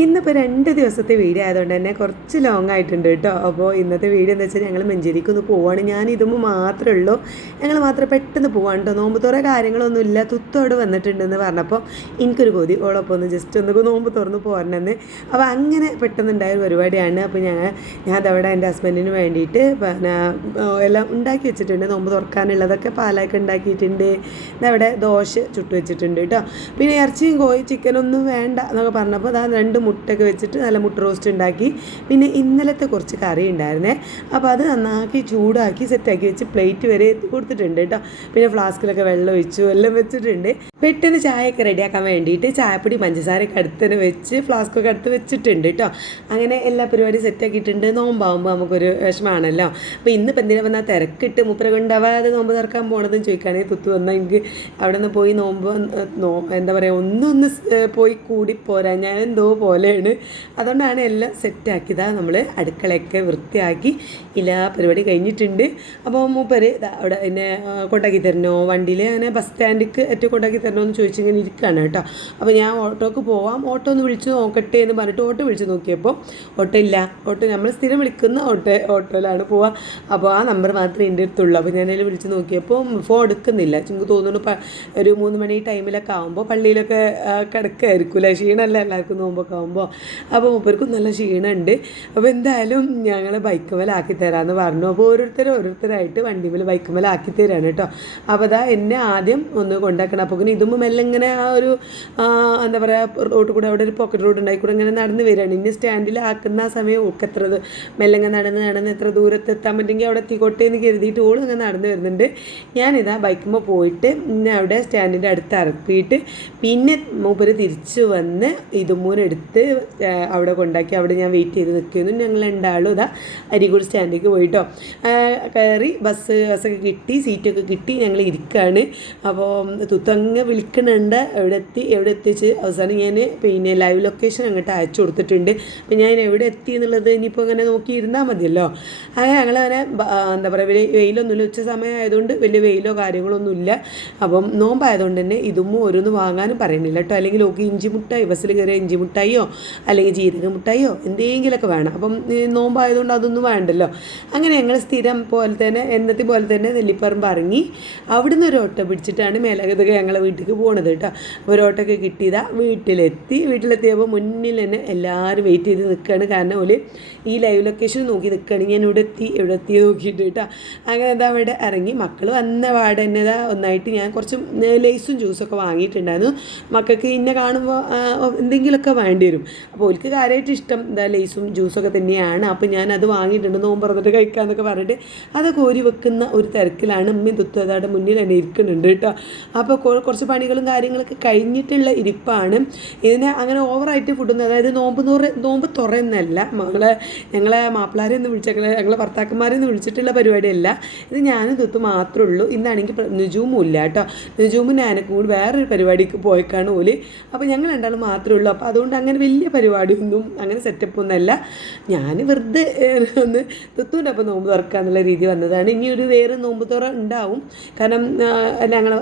ഇന്നിപ്പോൾ 2 ദിവസത്തെ വീഡിയോ ആയതുകൊണ്ട് തന്നെ കുറച്ച് ലോങ് ആയിട്ടുണ്ട് കേട്ടോ. അപ്പോൾ ഇന്നത്തെ വീഡിയോ എന്താ വെച്ചാൽ ഞങ്ങൾ മഞ്ചേരിക്ക് ഒന്ന് പോവാണ്. ഞാൻ ഇതുമ്പോൾ മാത്രമേ ഉള്ളൂ, ഞങ്ങൾ മാത്രം പെട്ടെന്ന് പോവാണ് കേട്ടോ. നോമ്പ് തുറ കാര്യങ്ങളൊന്നുമില്ല, തുത്തോട് വന്നിട്ടുണ്ടെന്ന് പറഞ്ഞപ്പോൾ എനിക്കൊരു കൊതി ഓളൊപ്പം ഒന്ന് ജസ്റ്റ് ഒന്ന് നോമ്പ് തുറന്ന് പോരണമെന്ന്. അപ്പോൾ അങ്ങനെ പെട്ടെന്നുണ്ടായ ഒരു പരിപാടിയാണ്. അപ്പോൾ ഞാൻ അതവിടെ എൻ്റെ ഹസ്ബൻഡിന് വേണ്ടിയിട്ട് പിന്നെ എല്ലാം ഉണ്ടാക്കി വെച്ചിട്ടുണ്ട്. നോമ്പ് തുറക്കാനുള്ളതൊക്കെ പാലൊക്കെ ഉണ്ടാക്കിയിട്ടുണ്ട്. ഇതവിടെ ദോശ ചുട്ട് വെച്ചിട്ടുണ്ട് കേട്ടോ. പിന്നെ ഇറച്ചിയും കോഴി ചിക്കനൊന്നും വേണ്ട എന്നൊക്കെ പറഞ്ഞപ്പോൾ അതാ 2 മുട്ടയൊക്കെ വെച്ചിട്ട് നല്ല മുട്ട റോസ്റ്റ് ഉണ്ടാക്കി. പിന്നെ ഇന്നലത്തെ കുറച്ച് കറി ഉണ്ടായിരുന്നേ, അപ്പോൾ അത് നന്നാക്കി ചൂടാക്കി സെറ്റാക്കി വെച്ച് പ്ലേറ്റ് വരെ കൊടുത്തിട്ടുണ്ട് കേട്ടോ. പിന്നെ ഫ്ലാസ്കിലൊക്കെ വെള്ളം ഒഴിച്ചു എല്ലാം വെച്ചിട്ടുണ്ട്. പെട്ടെന്ന് ചായയൊക്കെ റെഡിയാക്കാൻ വേണ്ടിയിട്ട് ചായപ്പൊടി പഞ്ചസാരയൊക്കെ അടുത്ത് തന്നെ വെച്ച് ഫ്ലാസ്കൊക്കെ അടുത്ത് വെച്ചിട്ടുണ്ട് കേട്ടോ. അങ്ങനെ എല്ലാ പരിപാടിയും സെറ്റാക്കിയിട്ടുണ്ട്. നോമ്പാകുമ്പോൾ നമുക്കൊരു വിഷമാണല്ലോ. അപ്പോൾ ഇന്നിപ്പോൾ എന്തിനാ വന്നാൽ തിരക്കിട്ട് മൂപ്പര കൊണ്ടാവാതെ നോമ്പ് തുറക്കാൻ പോകണതെന്ന് ചോദിക്കുകയാണെങ്കിൽ തുത്തു വന്നാൽ എനിക്ക് അവിടെ നിന്ന് പോയി എന്താ പറയുക ഒന്നൊന്ന് പോയി കൂടി പോരാ, ഞാൻ എന്തോ പോലെയാണ്. അതുകൊണ്ടാണ് എല്ലാം സെറ്റാക്കിയതാണ്. നമ്മൾ അടുക്കളയൊക്കെ വൃത്തിയാക്കി എല്ലാ പരിപാടി കഴിഞ്ഞിട്ടുണ്ട്. അപ്പോൾ മൂപ്പര് അവിടെ എന്നെ കൊണ്ടാക്കി തരണോ, വണ്ടിയിൽ അങ്ങനെ ബസ് സ്റ്റാൻഡിലേക്ക് ഏറ്റവും കൊണ്ടാക്കി തരണോ എന്ന് ചോദിച്ചിങ്ങനെ ഇരിക്കുകയാണ് കേട്ടോ. അപ്പോൾ ഞാൻ ഓട്ടോക്ക് പോവാം, ഓട്ടോ ഒന്ന് വിളിച്ച് നോക്കട്ടെ എന്ന് പറഞ്ഞിട്ട് ഓട്ടോ വിളിച്ച് നോക്കിയപ്പോൾ ഓട്ടോ ഇല്ല. ഓട്ടോ നമ്മൾ സ്ഥിരം വിളിക്കുന്ന ഓട്ടോയിലാണ് പോവുക. അപ്പോൾ ആ നമ്പർ മാത്രമേ എൻ്റെ അടുത്തുള്ളൂ. അപ്പോൾ ഞാനതിൽ വിളിച്ച് നോക്കിയപ്പോൾ ഫോൺ എടുക്കുന്നില്ല. എനിക്ക് തോന്നുന്നു ഒരു 3 മണി ടൈമിലൊക്കെ ആകുമ്പോൾ പള്ളിയിലൊക്കെ കിടക്കായിരിക്കില്ല, ക്ഷീണമല്ല എല്ലാവർക്കും നോമ്പൊക്കെ ആകുമ്പോൾ. അപ്പോൾ മൂപ്പർക്കും നല്ല ക്ഷീണമുണ്ട്. അപ്പോൾ എന്തായാലും ഞങ്ങൾ ബൈക്കുമേലാക്കി തരാമെന്ന് പറഞ്ഞു. അപ്പോൾ ഓരോരുത്തരായിട്ട് വണ്ടിമേൽ ബൈക്കുമേലാക്കി തരാണ് കേട്ടോ. അപ്പോൾ അതാ എന്നെ ആദ്യം ഒന്ന് കൊണ്ടാക്കണം. അപ്പോൾ ഇതുമ്പോൾ മെല്ലെ ഇങ്ങനെ ആ ഒരു എന്താ പറയുക റോഡ് കൂടെ അവിടെ ഒരു പോക്കറ്റ് റോഡ് ഉണ്ടായി കൂടെ ഇങ്ങനെ നടന്ന് വരികയാണ്. ഇനി സ്റ്റാൻഡിലാക്കുന്ന ആ സമയം ഒക്കെ മെല്ലെ നടന്ന് എത്ര ദൂരത്ത് എത്താൻ പറ്റുമെങ്കിൽ അവിടെ എത്തിക്കോട്ടെ എന്ന് കരുതിയിട്ട് ഓളും ഇങ്ങനെ നടന്ന് വരുന്നുണ്ട്. ഞാനിതാ ബൈക്കുമ്പോൾ പോയിട്ട് അവിടെ സ്റ്റാൻഡിൻ്റെ അടുത്ത് ഇറക്കിയിട്ട് പിന്നെ മൂപ്പര് തിരിച്ച് വന്ന് ഇതുമൂന്നെടുത്ത് അവിടെ കൊണ്ടാക്കി. അവിടെ ഞാൻ വെയിറ്റ് ചെയ്ത് നിൽക്കുന്നു. ഞങ്ങൾ രണ്ടാളും ഇതാ അരികൂട് സ്റ്റാൻഡിലേക്ക് പോയിട്ടോ. കയറി ബസ്സൊക്കെ കിട്ടി, സീറ്റൊക്കെ കിട്ടി, ഞങ്ങൾ ഇരിക്കുകയാണ്. അപ്പോൾ തുത്തങ്ങ് വിളിക്കണുണ്ട് എവിടെ എത്തിച്ച് അവസാനം ഞാൻ പിന്നെ ലൈവ് ലൊക്കേഷൻ അങ്ങോട്ട് അയച്ചു കൊടുത്തിട്ടുണ്ട്. അപ്പം ഞാൻ എവിടെ എത്തി എന്നുള്ളത് ഇനിയിപ്പോൾ അങ്ങനെ നോക്കി ഇരുന്നാൽ മതിയല്ലോ. അങ്ങനെ ഞങ്ങളങ്ങനെ എന്താ പറയുക വെയിലൊന്നുമില്ല, ഉച്ച സമയം ആയതുകൊണ്ട് വലിയ വെയിലോ കാര്യങ്ങളൊന്നുമില്ല. അപ്പം നോമ്പായതുകൊണ്ട് തന്നെ ഇതുമ്പോൾ ഓരോന്ന് വാങ്ങാനും പറയുന്നില്ല കേട്ടോ. അല്ലെങ്കിൽ ഓക്കെ ഇഞ്ചി മുട്ടായി, ബസ്സിൽ കയറിയ ഇഞ്ചി മുട്ടായിയോ അല്ലെങ്കിൽ ജീരക മുട്ടായിയോ എന്തെങ്കിലുമൊക്കെ വേണം. അപ്പം നോമ്പായതുകൊണ്ട് അതൊന്നും വേണ്ടല്ലോ. അങ്ങനെ ഞങ്ങൾ സ്ഥിരം പോലെ തന്നെ എന്നത്തെ പോലെ തന്നെ നെല്ലിപ്പറമ്പ് ഇറങ്ങി അവിടുന്ന് ഒരു ഓട്ടോ പിടിച്ചിട്ടാണ് മേലകത്തൊക്കെ ഞങ്ങളെ വീട്ടിലേക്ക് പോകണത് കേട്ടോ. ഒരു ഓട്ടോക്കെ കിട്ടിയതാ. വീട്ടിലെത്തിയപ്പോൾ മുന്നിൽ തന്നെ എല്ലാവരും വെയിറ്റ് ചെയ്ത് നിൽക്കുകയാണ്. കാരണം ഓല് ഈ ലൈവ് ലൊക്കേഷൻ നോക്കി നിൽക്കുകയാണ്. ഞാൻ ഇവിടെ എത്തി നോക്കിയിട്ട് കേട്ടോ. അങ്ങനെ എന്താ അവിടെ ഇറങ്ങി മക്കൾ വന്ന പാടെ തന്നെ ഒന്നായിട്ട് ഞാൻ കുറച്ച് ലേസും ജ്യൂസൊക്കെ വാങ്ങിയിട്ടുണ്ടായിരുന്നു. മക്കൾക്ക് ഇന്നെ കാണുമ്പോൾ എന്തെങ്കിലുമൊക്കെ വേണ്ടി വരും. അപ്പോൾ ഓൾക്ക് കാര്യമായിട്ട് ഇഷ്ടം ലേസും ജ്യൂസൊക്കെ തന്നെയാണ്. അപ്പോൾ ഞാൻ അത് വാങ്ങിയിട്ടുണ്ട്, നോമ്പ് തുറന്നിട്ട് കഴിക്കാമെന്നൊക്കെ പറഞ്ഞിട്ട് അത് കോരി വെക്കുന്ന ഒരു തിരക്കിലാണ്. ഉമ്മയും തുത്തും അതവിടെ മുന്നിൽ തന്നെ ഇരിക്കുന്നുണ്ട് കേട്ടോ. അപ്പോൾ കുറച്ച് പണികളും കാര്യങ്ങളൊക്കെ കഴിഞ്ഞിട്ടുള്ള ഇരിപ്പാണ്. ഇതിനെ അങ്ങനെ ഓവറായിട്ട് ഫുഡൊന്നും, അതായത് നോമ്പ് തുറന്നല്ല, ഞങ്ങളെ മാപ്പിളാരെയൊന്നും ഞങ്ങളെ ഭർത്താക്കന്മാരെയൊന്നും വിളിച്ചിട്ടുള്ള പരിപാടിയല്ല. ഇത് ഞാനും തുത്തും മാത്രമേ ഉള്ളൂ. ഇന്നാണെങ്കിൽ നുജൂമും ഇല്ല കേട്ടോ. നുജൂമും ഞാനൊക്കെ കൂടി വേറൊരു പരിപാടിക്ക് പോയേക്കാണ് ഓല്. അപ്പോൾ ഞങ്ങൾ രണ്ടാളും മാത്രമേ ഉള്ളൂ. അപ്പോൾ അതുകൊണ്ട് അങ്ങനെ വലിയ പരിപാടിയൊന്നും അങ്ങനെ സെറ്റപ്പൊന്നുമല്ല. ഞാൻ വെറുതെ ഒന്ന് തുത്തൂൻ്റെ അപ്പം നോമ്പ് തുറക്കുക എന്നുള്ള രീതി വന്നതാണ്. ഇനി ഒരു വേറെ നോമ്പ് തുറ ഉണ്ടാവും. കാരണം ഞങ്ങൾ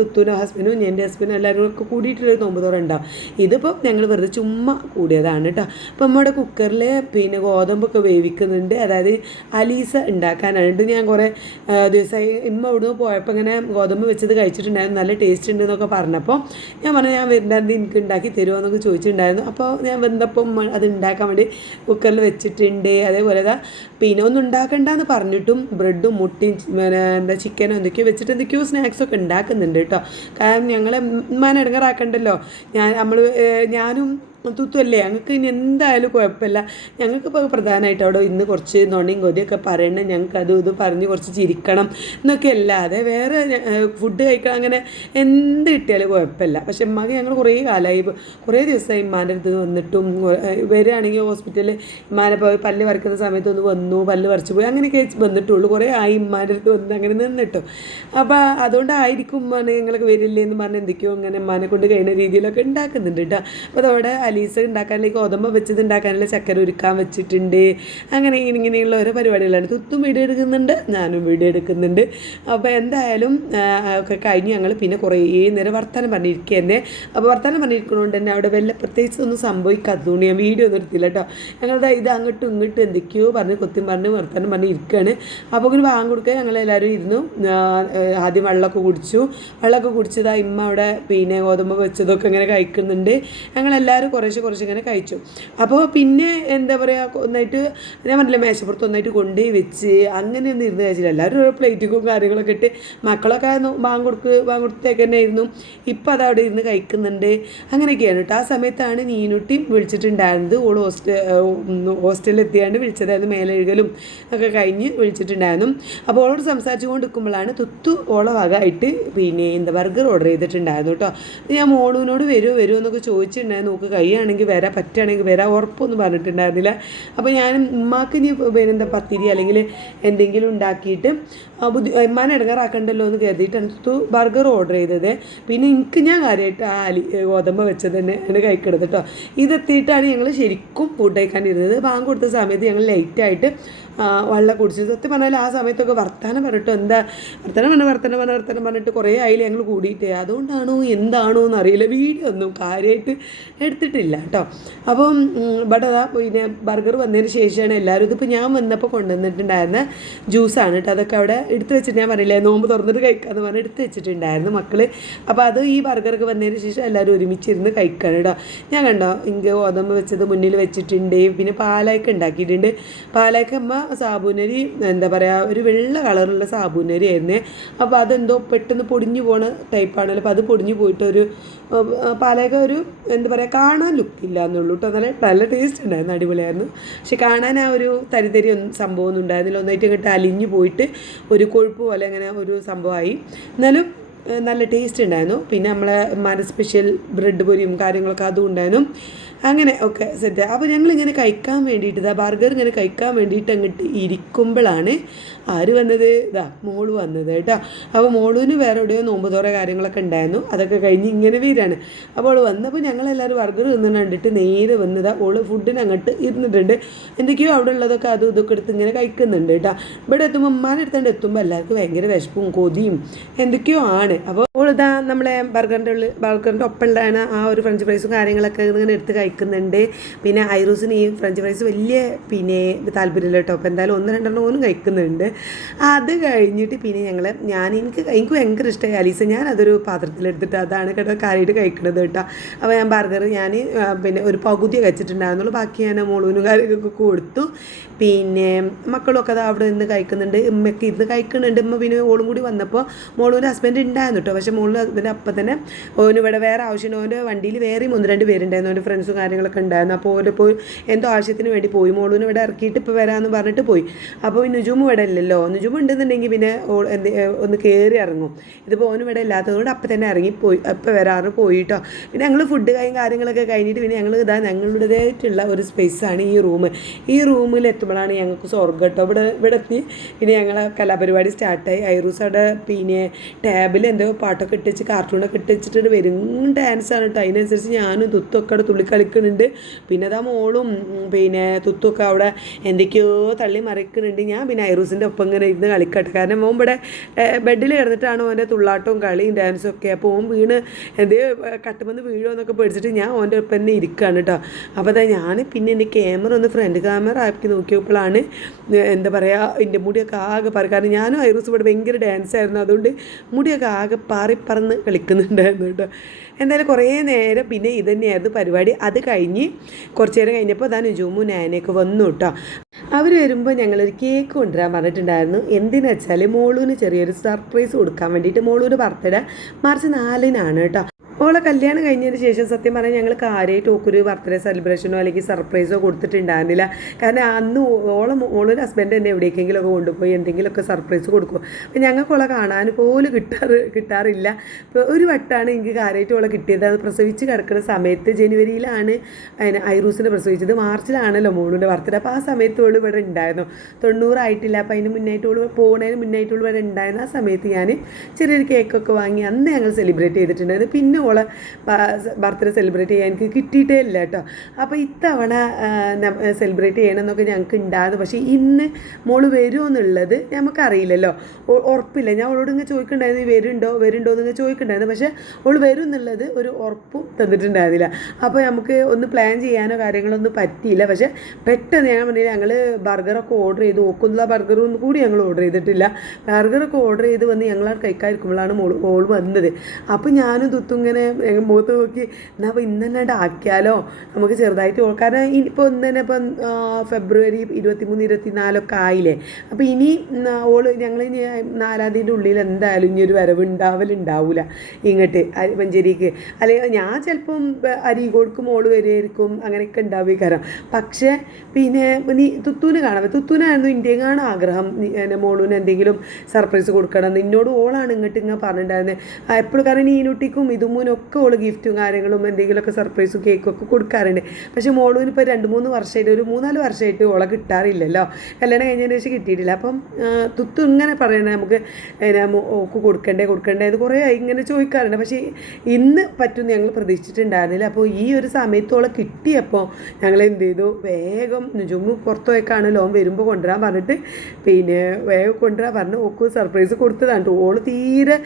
തുത്തൂനും ഹസ്ബൻഡും എൻ്റെ ഹസ്ബൻഡും എല്ലാവരും ഒക്കെ കൂടിയിട്ടുള്ളൊരു നോമ്പ് തുറ ഉണ്ടാവും. ഇതിപ്പോൾ ഞങ്ങൾ വെറുതെ ചുമ്മാ കൂടിയതാണ് കേട്ടോ. അപ്പോൾ നമ്മുടെ കുക്കറിൽ പിന്നെ ഗോതമ്പൊക്കെ വേവിക്കുന്നുണ്ട്. അതായത് അലീസ ഉണ്ടാക്കാനായിട്ട് ഞാൻ കുറേ ദിവസമായി ഇവിടുന്ന് പോയപ്പോൾ ഇങ്ങനെ ഗോതമ്പ് വെച്ചത് കഴിച്ചിട്ടുണ്ടായിരുന്നു, നല്ല ടേസ്റ്റ് ഉണ്ട് എന്നൊക്കെ പറഞ്ഞപ്പോൾ ഞാൻ പറഞ്ഞു ഞാൻ വരുന്നത് എനിക്ക് ഉണ്ടാക്കി തരുമോ എന്നൊക്കെ ചോദിച്ചിട്ടുണ്ടായിരുന്നു. അപ്പോൾ ഞാൻ വന്നപ്പം അത് ഉണ്ടാക്കാൻ വേണ്ടി കുക്കറിൽ വെച്ചിട്ടുണ്ട്. അതേപോലെ പിന്നെ ഒന്നും ഉണ്ടാക്കണ്ടെന്ന് പറഞ്ഞിട്ടും ബ്രെഡും മുട്ടയും എന്താ ചിക്കനോ എന്തൊക്കെയോ വെച്ചിട്ട് എന്തൊക്കെയോ സ്നാക്സൊക്കെ ഉണ്ടാക്കുന്നുണ്ട് കേട്ടോ. കാരണം ഞങ്ങളെ ഉമ്മാനെ ഇടങ്ങാറാക്കണ്ടല്ലോ. ഞാനും തുത്തുമല്ലേ, ഞങ്ങൾക്ക് ഇനി എന്തായാലും കുഴപ്പമില്ല. ഞങ്ങൾക്കിപ്പോൾ പ്രധാനമായിട്ട് അവിടെ ഇന്ന് കുറച്ച് നുണയും കൊതിയൊക്കെ പറയണം, ഞങ്ങൾക്ക് ഇത് പറഞ്ഞ് കുറച്ച് ചിരിക്കണം എന്നൊക്കെ അല്ലാതെ വേറെ ഫുഡ് കഴിക്കണം അങ്ങനെ എന്ത് കിട്ടിയാലും കുഴപ്പമില്ല. പക്ഷെ ഉമ്മാക്ക് ഞങ്ങൾ കുറേ കാലമായി, കുറേ ദിവസമായി ഉമ്മാൻ്റെ അടുത്ത് വന്നിട്ടും വരികയാണെങ്കിൽ ഹോസ്പിറ്റലിൽ ഉമ്മാനെ പോയി പല്ല് വരയ്ക്കുന്ന സമയത്ത് ഒന്ന് വന്നു, പല്ല് വരച്ച് പോയി, അങ്ങനെയൊക്കെ വന്നിട്ടുള്ളൂ. കുറേ ആയി ഉമ്മാൻ്റെ അടുത്ത് വന്ന് അങ്ങനെ നിന്നിട്ടോ. അപ്പോൾ അതുകൊണ്ടായിരിക്കും ഉമ്മാനെ ഞങ്ങൾക്ക് വരില്ലേ എന്ന് പറഞ്ഞ് എന്തൊക്കെയോ അങ്ങനെ ഉമ്മാനെ കൊണ്ട് കഴിയുന്ന രീതിയിലൊക്കെ ഉണ്ടാക്കുന്നുണ്ട് കേട്ടോ. അപ്പോൾ അതവിടെ അലീസ ഉണ്ടാക്കാനുള്ള ഗോതമ്പ് വെച്ചത് ഉണ്ടാക്കാനുള്ള ചക്കര ഉരുക്കാൻ വെച്ചിട്ടുണ്ട്. അങ്ങനെ ഇങ്ങനെയുള്ള ഓരോ പരിപാടികളാണ്. തുത്തും വീഡിയോ എടുക്കുന്നുണ്ട്, ഞാനും വീഡിയോ എടുക്കുന്നുണ്ട്. അപ്പോൾ എന്തായാലും ഒക്കെ കഴിഞ്ഞ് ഞങ്ങൾ പിന്നെ കുറേ നേരം വർത്തമാനം പറഞ്ഞിരിക്കുക തന്നെ. അപ്പോൾ വർത്തമാനം പറഞ്ഞിരിക്കുന്നതുകൊണ്ട് തന്നെ അവിടെ വല്ല പ്രത്യേകിച്ച് ഒന്നും സംഭവിക്കാത്തതുകൊണ്ട് ഞാൻ വീഡിയോ ഒന്നും എടുത്തില്ല കേട്ടോ. ഞങ്ങളുടെ ഇത് അങ്ങോട്ടും ഇങ്ങോട്ടും എന്തൊക്കെയോ പറഞ്ഞ് കൊത്തിയും പറഞ്ഞ് വർത്തമാനം പറഞ്ഞ് ഇരിക്കുകയാണ്. അപ്പോൾ ഇങ്ങനെ വാങ്ങി കൊടുക്കുക ഞങ്ങളെല്ലാവരും ഇരുന്നു. ആദ്യം വെള്ളമൊക്കെ കുടിച്ചതാ ഇമ്മ അവിടെ പിന്നെ ഗോതമ്പ് വെച്ചതൊക്കെ ഇങ്ങനെ കഴിക്കുന്നുണ്ട്. ഞങ്ങളെല്ലാവരും കുറച്ച് ഇങ്ങനെ കഴിച്ചു. അപ്പോൾ പിന്നെ എന്താ പറയുക, ഒന്നായിട്ട് ഞാൻ പറഞ്ഞില്ല മേശപ്പുറത്ത് ഒന്നായിട്ട് കൊണ്ടുപോയി വെച്ച് അങ്ങനെയൊന്നും ഇരുന്ന് കഴിച്ചില്ല. എല്ലാവരും ഓരോ പ്ലേറ്റിക്കും കാര്യങ്ങളൊക്കെ ഇട്ട് മക്കളൊക്കെ കൊടുത്തേക്ക് തന്നെ ആയിരുന്നു. ഇപ്പം അതവിടെ ഇരുന്ന് കഴിക്കുന്നുണ്ട്. അങ്ങനെയൊക്കെയാണ് കേട്ടോ. ആ സമയത്താണ് നീനുട്ടി വിളിച്ചിട്ടുണ്ടായിരുന്നത്. ഓൾ ഹോസ്റ്റലിൽ എത്തിയാണ്ട് വിളിച്ചതായിരുന്നു. മേലെഴുകലും ഒക്കെ കഴിഞ്ഞ് വിളിച്ചിട്ടുണ്ടായിരുന്നു. അപ്പോൾ ഓളോട് സംസാരിച്ചു കൊണ്ട് നിൽക്കുമ്പോഴാണ് തുത്തു ഓളെ വകമായിട്ട് പിന്നെ ബർഗർ ഓർഡർ ചെയ്തിട്ടുണ്ടായിരുന്നു കേട്ടോ. ഞാൻ മോളുവിനോട് വരുമോ എന്നൊക്കെ ചോദിച്ചിട്ടുണ്ടായിരുന്നു. നോക്ക് കഴിയുകയാണെങ്കിൽ വരാം, പറ്റുകയാണെങ്കിൽ വരാം, ഉറപ്പൊന്നും പറഞ്ഞിട്ടുണ്ടായിരുന്നില്ല. അപ്പോൾ ഞാൻ ഉമ്മാക്ക് ഇനി പത്തിരി അല്ലെങ്കിൽ എന്തെങ്കിലും ഉണ്ടാക്കിയിട്ട് ഉമ്മാനെ ഇടങ്ങാറാക്കണ്ടല്ലോ എന്ന് കരുതിയിട്ടാണ് ബർഗർ ഓർഡർ ചെയ്തത്. പിന്നെ ഞാൻ കാര്യമായിട്ട് ഗോതമ്പ് വെച്ചത് തന്നെ ആണ് കഴിക്കുന്നത് കേട്ടോ. ഇതെത്തിയിട്ടാണ് ഞങ്ങൾ ശരിക്കും ഫുഡ് കഴിക്കാനിരുന്നത്. ബാങ്ക് കൊടുത്ത സമയത്ത് ഞങ്ങൾ ലേറ്റായിട്ട് വെള്ളം കുടിച്ചത്. സത്യം പറഞ്ഞാൽ ആ സമയത്തൊക്കെ വർത്തമാനം പറഞ്ഞിട്ടോ വർത്തമാനം പറഞ്ഞിട്ട് കുറേ ആയില്ല ഞങ്ങൾ കൂടിയിട്ടേ. അതുകൊണ്ടാണോ എന്താണോ എന്നറിയില്ല, വീഡിയോ ഒന്നും കാര്യമായിട്ട് എടുത്തിട്ടില്ല കേട്ടോ. അപ്പം ഇവിടെ പിന്നെ ബർഗർ വന്നതിന് ശേഷമാണ് എല്ലാവരും ഇതിപ്പോൾ ഞാൻ വന്നപ്പോൾ കൊണ്ടുവന്നിട്ടുണ്ടായിരുന്ന ജ്യൂസാണ് കേട്ടോ. അതൊക്കെ അവിടെ എടുത്ത് വെച്ചിട്ട് ഞാൻ പറയില്ലേ നോമ്പ് തുറന്നിട്ട് കഴിക്കാമെന്ന് പറഞ്ഞ് എടുത്ത് വെച്ചിട്ടുണ്ടായിരുന്നു മക്കൾ. അപ്പോൾ അത് ഈ ബർഗറൊക്കെ വന്നതിന് ശേഷം എല്ലാവരും ഒരുമിച്ചിരുന്ന് കഴിക്കണം കേട്ടോ. ഞാൻ കണ്ടോ ഗോതമ്പ് വെച്ചത് മുന്നിൽ വെച്ചിട്ടുണ്ട്. പിന്നെ പാലായ്ക്ക ഉണ്ടാക്കിയിട്ടുണ്ട്. പാലായ്ക്ക അമ്മ സാബൂനരി എന്താ പറയുക ഒരു വെള്ള കളറുള്ള സാബൂനരി ആയിരുന്നേ. അപ്പോൾ അതെന്തോ പെട്ടെന്ന് പൊടിഞ്ഞു പോണ ടൈപ്പാണല്ലോ. അപ്പോൾ അത് പൊടിഞ്ഞു പോയിട്ട് ഒരു പാലയൊക്കെ ഒരു എന്താ പറയുക കാണാൻ ലുക്കില്ല എന്നുള്ളൂ കേട്ടോ. നല്ല ടേസ്റ്റ് ഉണ്ടായിരുന്നു, അടിപൊളിയായിരുന്നു. പക്ഷെ കാണാൻ ആ ഒരു തരി സംഭവമൊന്നും ഉണ്ടായിരുന്നില്ല. ഒന്നായിട്ട് ഇങ്ങോട്ട് അലിഞ്ഞു പോയിട്ട് ഒരു കൊഴുപ്പ് പോലെ അങ്ങനെ ഒരു സംഭവമായി. എന്നാലും നല്ല ടേസ്റ്റ് ഉണ്ടായിരുന്നു. പിന്നെ നമ്മളെ സ്പെഷ്യൽ ബ്രെഡ് പൊരിയും കാര്യങ്ങളൊക്കെ അതും ഉണ്ടായിരുന്നു. അങ്ങനെ ഒക്കെ സെറ്റ്. അപ്പോൾ ഞങ്ങളിങ്ങനെ കഴിക്കാൻ വേണ്ടിയിട്ട് ബർഗർ ഇങ്ങനെ കഴിക്കാൻ വേണ്ടിയിട്ട് അങ്ങോട്ട് ഇരിക്കുമ്പോഴാണ് ആര് വന്നത്? മോള് വന്നത് കേട്ടോ. അപ്പോൾ മോളൂന് വേറെ എവിടെയോ നോമ്പ് തോറ കാര്യങ്ങളൊക്കെ ഉണ്ടായിരുന്നു. അതൊക്കെ കഴിഞ്ഞ് ഇങ്ങനെ വരികയാണ്. അപ്പോൾ അവൾ വന്നപ്പോൾ ഞങ്ങളെല്ലാവരും ബർഗർ തിന്നു കണ്ടിട്ട് നേരെ വന്നതാ ഓള് ഫുഡിന് അങ്ങോട്ട് ഇരുന്നിട്ടുണ്ട്. എന്തൊക്കെയോ അവിടെ ഉള്ളതൊക്കെ അതും ഇതൊക്കെ എടുത്ത് ഇങ്ങനെ കഴിക്കുന്നുണ്ട് കേട്ടോ. ഇവിടെ എത്തുമ്പോൾ ഉമ്മാനെ എടുത്തുകൊണ്ട് എത്തുമ്പോൾ എല്ലാവർക്കും ഭയങ്കര വിശപ്പും കൊതിയും എന്തൊക്കെയോ ആണ്. അപ്പോൾ ഓളിതാ നമ്മളെ ബർഗറിൻ്റെ ഒപ്പമുള്ളതാണ് ആ ഒരു ഫ്രഞ്ച് ഫ്രൈസും കാര്യങ്ങളൊക്കെ ഇങ്ങനെ എടുത്ത് കഴിക്കുന്നുണ്ട്. പിന്നെ ഐറൂസിന് ഈ ഫ്രഞ്ച് ഫ്രൈസ് വലിയ പിന്നെ താല്പര്യമില്ല കേട്ടോ. അപ്പോൾ എന്തായാലും 1-2 ഓനും കഴിക്കുന്നുണ്ട്. അത് കഴിഞ്ഞിട്ട് പിന്നെ എനിക്ക് ഭയങ്കര ഇഷ്ടമായി അലീസ. ഞാൻ അതൊരു പാത്രത്തിലെടുത്തിട്ട് അതാണ് കേട്ടോ കാര്യമായിട്ട് കഴിക്കുന്നത് കേട്ടോ. അപ്പോൾ ഞാൻ ബർഗർ പിന്നെ ഒരു പകുതി കഴിച്ചിട്ടുണ്ടായിരുന്നുള്ളൂ. ബാക്കി ഞാൻ മോളൂനും കാര്യങ്ങളൊക്കെ കൊടുത്തു. പിന്നെ മക്കളൊക്കെ അത് അവിടെ നിന്ന് കഴിക്കുന്നുണ്ട്. ഉമ്മയൊക്കെ ഇരുന്ന് കഴിക്കുന്നുണ്ട്. ഉമ്മ പിന്നെ ഓളും കൂടി വന്നപ്പോൾ മോളൂൻ്റെ ഹസ്ബൻഡ് ഉണ്ടായിരുന്നു കേട്ടോ. പക്ഷേ മോളുടെ ഹസ്ബൻഡ് അപ്പം തന്നെ ഓനിവിടെ വേറെ ആവശ്യത്തിന് ഓൻ്റെ വണ്ടിയിൽ വേറെയും 1-2 പേരുണ്ടായിരുന്നു. ഓൻ്റെ ഫ്രണ്ട്സും കാര്യങ്ങളൊക്കെ ഉണ്ടായിരുന്നു. അപ്പോൾ ഓൻ്റെ പോയി എന്തോ ആവശ്യത്തിന് വേണ്ടി പോയി. മോളൂന് ഇവിടെ ഇറക്കിയിട്ട് ഇപ്പോൾ വരാമെന്ന് പറഞ്ഞിട്ട് പോയി. അപ്പോൾ നുജും ഇവിടെ ഇല്ലല്ലോ. നുജും ഉണ്ടെന്നുണ്ടെങ്കിൽ പിന്നെ ഒന്ന് കയറി ഇറങ്ങും. ഇതിപ്പോൾ ഓന് ഇവിടെ ഇല്ലാത്തതുകൊണ്ട് അപ്പം തന്നെ ഇറങ്ങിപ്പോയി. അപ്പം വരാറ് പോയിട്ടോ. പിന്നെ ഞങ്ങൾ ഫുഡ് കാര്യങ്ങളൊക്കെ കഴിഞ്ഞിട്ട് പിന്നെ ഞങ്ങളുടേതായിട്ടുള്ള ഒരു സ്പേസാണ് ഈ റൂം. ഈ റൂമിൽ എത്തുമ്പോഴാണ് ഞങ്ങൾക്ക് സ്വർഗ്ഗം കേട്ടോ. ഇവിടെ എത്തി പിന്നെ ഞങ്ങളെ കലാപരിപാടി സ്റ്റാർട്ടായി. ഐറൂസ് അവിടെ പിന്നെ ടാബിൽ എന്തോ പാട്ടൊക്കെ ഇട്ടിച്ച് കാർട്ടൂണൊക്കെ ഇട്ടിച്ചിട്ട് വരും ഡാൻസാണ് കേട്ടോ. അതിനനുസരിച്ച് ഞാനും തുത്തൊക്കെ അവിടെ തുള്ളി കളിക്കുന്നുണ്ട്. പിന്നെ അതാ മോളും പിന്നെ തുത്തൊക്കെ അവിടെ എന്തൊക്കെയോ തള്ളി മറിക്കുന്നുണ്ട്. ഞാൻ പിന്നെ ഐറൂസിൻ്റെ ഒപ്പം ഇങ്ങനെ ഇരുന്ന് കളിക്കട്ടെ. കാരണം മോൻ ഇവിടെ ബെഡിൽ കിടന്നിട്ടാണ് ഓൻ്റെ തുള്ളാട്ടവും കളിയും ഡാൻസും ഒക്കെ. അപ്പോൾ ഓൻ വീണ് എന്തേ കട്ടുമെന്ന് വീഴുമോ എന്നൊക്കെ പേടിച്ചിട്ട് ഞാൻ ഓൻ്റെ ഒപ്പം തന്നെ ഇരിക്കുകയാണ് കേട്ടോ. അപ്പോൾ അതാ ഞാൻ പിന്നെ എൻ്റെ ക്യാമറ ഒന്ന് ഫ്രണ്ട് ക്യാമറ ആക്കി നോക്കിയപ്പോഴാണ് എന്താ പറയുക എൻ്റെ മുടിയൊക്കെ ആകെ കാരണം ഞാനും ഐറൂസ് ഇവിടെ ഭയങ്കര ഡാൻസായിരുന്നു. അതുകൊണ്ട് മുടിയൊക്കെ ആകെ പറന്ന് കളിക്കുന്നുണ്ടായിരുന്നു കേട്ടോ. എന്തായാലും കുറേ നേരം പിന്നെ ഇത് തന്നെയായിരുന്നു പരിപാടി. അത് കഴിഞ്ഞ് കുറച്ച് നേരം കഴിഞ്ഞപ്പോൾ അതാ നുജൂമും നാനയൊക്കെ വന്നു കേട്ടോ. അവർ വരുമ്പോൾ ഞങ്ങളൊരു കേക്ക് കൊണ്ടുവരാൻ പറഞ്ഞിട്ടുണ്ടായിരുന്നു. എന്തിനാ വെച്ചാൽ മോളൂന് ചെറിയൊരു സർപ്രൈസ് കൊടുക്കാൻ വേണ്ടിയിട്ട്. മോളൂന് ബർത്ത്ഡേ മാർച്ച് 4-നാണ് കേട്ടോ. ഓളെ കല്യാണം കഴിഞ്ഞതിന് ശേഷം സത്യം പറഞ്ഞാൽ ഞങ്ങൾ കാര്യമായിട്ട് ഓക്കൊരു ബർത്ത്ഡേ സെലിബ്രേഷനോ അല്ലെങ്കിൽ സർപ്രൈസോ കൊടുത്തിട്ടുണ്ടായിരുന്നില്ല. കാരണം അന്ന് ഓളൊരു ഹസ്ബൻഡ് തന്നെ എവിടേക്കെങ്കിലുമൊക്കെ കൊണ്ടുപോയി എന്തെങ്കിലുമൊക്കെ സർപ്രൈസ് കൊടുക്കും. അപ്പോൾ ഞങ്ങൾക്ക് ഓളെ കാണാൻ പോലും കിട്ടാറില്ല. ഇപ്പോൾ ഒരു വട്ടമാണ് എനിക്ക് കാര്യമായിട്ട് ഓളെ കിട്ടിയത്. അത് പ്രസവിച്ച് കിടക്കുന്ന സമയത്ത് ജനുവരിയിലാണ് ഐറൂസിനെ പ്രസവിച്ചത്. മാർച്ചിലാണല്ലോ മോളുടെ ബർത്ത്ഡേ. അപ്പോൾ ആ സമയത്ത് ഓൾ ഇവിടെ ഉണ്ടായിരുന്നു. 90 ആയിട്ടില്ല. അപ്പോൾ അതിന് മുന്നായിട്ട് ഓൾ പോകുന്നതിന് മുന്നായിട്ട് ഓൾ ഇവിടെ ഉണ്ടായിരുന്നു. ആ സമയത്ത് ഞാൻ ചെറിയൊരു കേക്കൊക്കെ വാങ്ങി അന്ന് ഞങ്ങൾ സെലിബ്രേറ്റ് ചെയ്തിട്ടുണ്ടായിരുന്നു. പിന്നെ ഓളെ ബർത്ത്ഡേ സെലിബ്രേറ്റ് ചെയ്യാൻ എനിക്ക് കിട്ടിയിട്ടേ ഇല്ല കേട്ടോ. അപ്പോൾ ഇത്തവണ സെലിബ്രേറ്റ് ചെയ്യണമെന്നൊക്കെ ഞങ്ങൾക്ക് ഉണ്ടായിരുന്നു. പക്ഷേ ഇന്ന് മോള് വരുമോ എന്നുള്ളത് നമുക്കറിയില്ലല്ലോ, ഉറപ്പില്ല. ഞാൻ അവളോട് ഇങ്ങനെ ചോദിക്കണ്ടായിരുന്നു വരുന്നുണ്ടോ എന്നിങ്ങനെ ചോദിക്കണ്ടായിരുന്നു. പക്ഷേ അവൾ വരും എന്നുള്ളത് ഒരു ഉറപ്പും തന്നിട്ടുണ്ടായിരുന്നില്ല. അപ്പോൾ നമുക്ക് ഒന്ന് പ്ലാൻ ചെയ്യാനോ കാര്യങ്ങളൊന്നും പറ്റിയില്ല. പക്ഷേ പെട്ടെന്ന് ഞാൻ പറഞ്ഞില്ല, ഞങ്ങൾ ബർഗറൊക്കെ ഓർഡർ ചെയ്ത് നോക്കുന്നുള്ള ബർഗറൊന്നും കൂടി ഞങ്ങൾ ഓർഡർ ചെയ്തിട്ടില്ല. ബർഗറൊക്കെ ഓർഡർ ചെയ്ത് വന്ന് ഞങ്ങൾ കഴിക്കാതിരിക്കുമ്പോഴാണ് ഓൾ വന്നത്. അപ്പോൾ ഞാനും തുത്തും ഇങ്ങനെ മുഖത്ത് നോക്കി, എന്നാൽ അപ്പോൾ ഇന്ന് തന്നെ ആക്കിയാലോ നമുക്ക് ചെറുതായിട്ട്. കാരണം ഇപ്പോൾ ഇന്ന് തന്നെ ഇപ്പം ഫെബ്രുവരി 23, 24 ആയില്ലേ. അപ്പോൾ ഇനി ഞങ്ങൾ ഇനി 4-ാം തീയതിൻ്റെ ഉള്ളിൽ എന്തായാലും ഇനി ഒരു വരവുണ്ടാവില്ല ഇങ്ങോട്ട് മഞ്ചേരിക്ക്. അല്ലെങ്കിൽ ഞാൻ ചിലപ്പം അരീക്കോടുക്ക് മോള് വരുമായിരിക്കും, അങ്ങനെയൊക്കെ ഉണ്ടാവുക കാരണം. പക്ഷേ പിന്നെ തുത്തൂന് കാണാം, തുത്തൂനായിരുന്നു ഇന്ത്യയും കാണാൻ ആഗ്രഹം. മോളൂന് എന്തെങ്കിലും സർപ്രൈസ് കൊടുക്കണം നിന്നോട് ഓളാണ് ഇങ്ങനെ പറഞ്ഞിട്ടുണ്ടായിരുന്നത് എപ്പോഴും. കാരണം നീനുട്ടിക്കും ഇതുമൂനൊക്കെ ഓള് ഗിഫ്റ്റും കാര്യങ്ങളും എന്തെങ്കിലുമൊക്കെ സർപ്രൈസും കേക്കും ഒക്കെ കൊടുക്കാറുണ്ട്. പക്ഷേ മോളൂന് ഇപ്പോൾ 2-3 വർഷമായിട്ട്, ഒരു 3-4 വർഷമായിട്ട് ഓളെ കിട്ടാറില്ലല്ലോ, കല്യാണം കഴിഞ്ഞതിന് ശേഷം കിട്ടിയിട്ടില്ല. അപ്പം തുത്തു ഇങ്ങനെ പറയണേ നമുക്ക് ഓക്ക് കൊടുക്കണ്ടേ ഇത് കുറേ ഇങ്ങനെ ചോദിക്കാറുണ്ട്. പക്ഷേ ഇന്ന് പറ്റുമെന്ന് ഞങ്ങൾ പ്രതീക്ഷിച്ചിട്ടുണ്ടായിരുന്നില്ല. അപ്പോൾ ഈ ഒരു സമയത്തോളം കിട്ടിയപ്പോൾ ഞങ്ങൾ എന്ത് ചെയ്തു, വേഗം നുജുമ് പുറത്തു പോയേക്കാണ് ലോൺ വരുമ്പോൾ കൊണ്ടുവരാൻ പറഞ്ഞിട്ട് പിന്നെ വേഗം കൊണ്ടുവരാൻ പറഞ്ഞ് ഓക്ക് സർപ്രൈസ് കൊടുത്തതാണ്. ഓള് തീരെ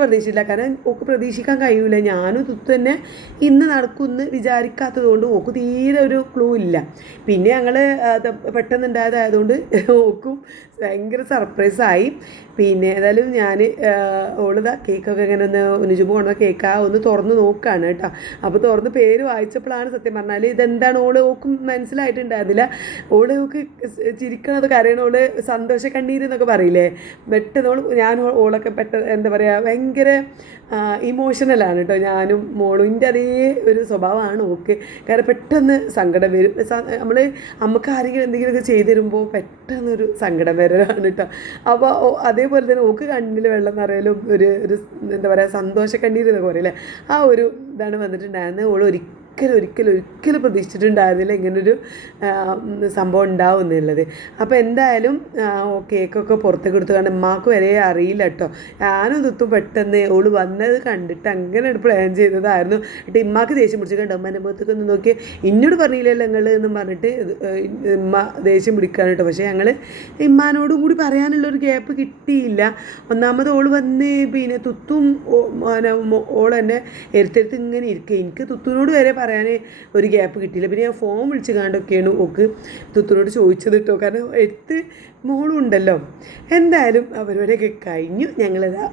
പ്രതീക്ഷിച്ചില്ല. കാരണം ഓക്ക് പ്രതീക്ഷിക്കാൻ കഴിയില്ല. ഞാനും തുത്തു തന്നെ ഇന്ന് നടക്കുമെന്ന് വിചാരിക്കാത്തത് കൊണ്ട് ഓക്ക് തീരെ ഒരു ക്ലൂ ഇല്ല. പിന്നെ ഞങ്ങൾ പെട്ടെന്നുണ്ടായതായതുകൊണ്ട് ഓക്കും ഭയങ്കര സർപ്രൈസായി. പിന്നെ ഏതായാലും ഞാൻ ഓളിതാ കേക്കൊക്കെ ഇങ്ങനെ നുജുമ് കൊണ്ടുവന്ന കേക്കാ ഒന്ന് തുറന്ന് നോക്കുകയാണ് കേട്ടോ. അപ്പോൾ തുറന്ന് പേര് വായിച്ചപ്പോഴാണ് സത്യം പറഞ്ഞാൽ ഇതെന്താണ് ഓക്കും മനസ്സിലായിട്ടുണ്ടായിരുന്നില്ല. ഓൾക്ക് ചിരിക്കണത് കരയണ സന്തോഷ കണ്ണീരെന്നൊക്കെ പറയില്ലേ, പെട്ടെന്ന് ഞാൻ ഓളൊക്കെ എന്താ പറയുക ഭയങ്കര ഇമോഷണലാണ് കേട്ടോ. ഞാനും മോളും എൻ്റെ അതേ ഒരു സ്വഭാവമാണ് ഓക്ക്. കാരണം പെട്ടെന്ന് സങ്കടം വരും. നമുക്ക് ആരെങ്കിലും എന്തെങ്കിലുമൊക്കെ ചെയ്തു തരുമ്പോൾ പെട്ടെന്നൊരു സങ്കടം വരലാണ് കേട്ടോ. അപ്പോൾ അതേപോലെ തന്നെ ഓക്ക് കണ്ണിൽ വെള്ളം നിറയലും ഒരു എന്താ പറയുക സന്തോഷ കണ്ണീരെന്നൊക്കെ പറയില്ലേ, ആ ഒരു ഇതാണ് വന്നിട്ടുണ്ടായിരുന്നത്. ഒരിക്കലും പ്രതീക്ഷിച്ചിട്ടുണ്ടായിരുന്നില്ല ഇങ്ങനൊരു സംഭവം ഉണ്ടാവും എന്നുള്ളത്. അപ്പോൾ എന്തായാലും കേക്കൊക്കെ പുറത്തേക്ക് എടുത്ത് കണ്ട് ഉമ്മാക്ക് വരെ അറിയില്ല കേട്ടോ. ഞാനും തുത്തും പെട്ടെന്ന് ഓള് വന്നത് കണ്ടിട്ട് അങ്ങനെ പ്ലാൻ ചെയ്തതായിരുന്നു. എന്നിട്ട് ഇമ്മാക്ക് ദേഷ്യം പിടിച്ച് കണ്ടോ, ഉമ്മൻ്റെ മുഖത്തേക്ക് ഒന്ന് നോക്കി ഇന്നോട് പറഞ്ഞില്ലല്ലോ നിങ്ങൾ എന്നും പറഞ്ഞിട്ട് ഉമ്മ ദേഷ്യം പിടിക്കുകയാണ് കേട്ടോ. പക്ഷേ ഞങ്ങൾ ഇമ്മാനോടും കൂടി പറയാനുള്ളൊരു ഗ്യാപ്പ് കിട്ടിയില്ല. ഒന്നാമത് ഓള് വന്ന് പിന്നെ തുത്തും ഓളെന്നെ എടുത്തെടുത്ത് ഇങ്ങനെ ഇരിക്കുക. എനിക്ക് തുത്തുവിനോട് വരെ പറയാൻ ഒരു ഗ്യാപ്പ് കിട്ടിയില്ല. പിന്നെ ഞാൻ ഫോൺ വിളിച്ച് കണ്ടൊക്കെയാണ് ഓക്ക് തുത്തുനോട് ചോദിച്ചത് കേട്ടോ. കാരണം മോളും ഉണ്ടല്ലോ. എന്തായാലും പരിപാടിയൊക്കെ കഴിഞ്ഞു. ഞങ്ങളിതാ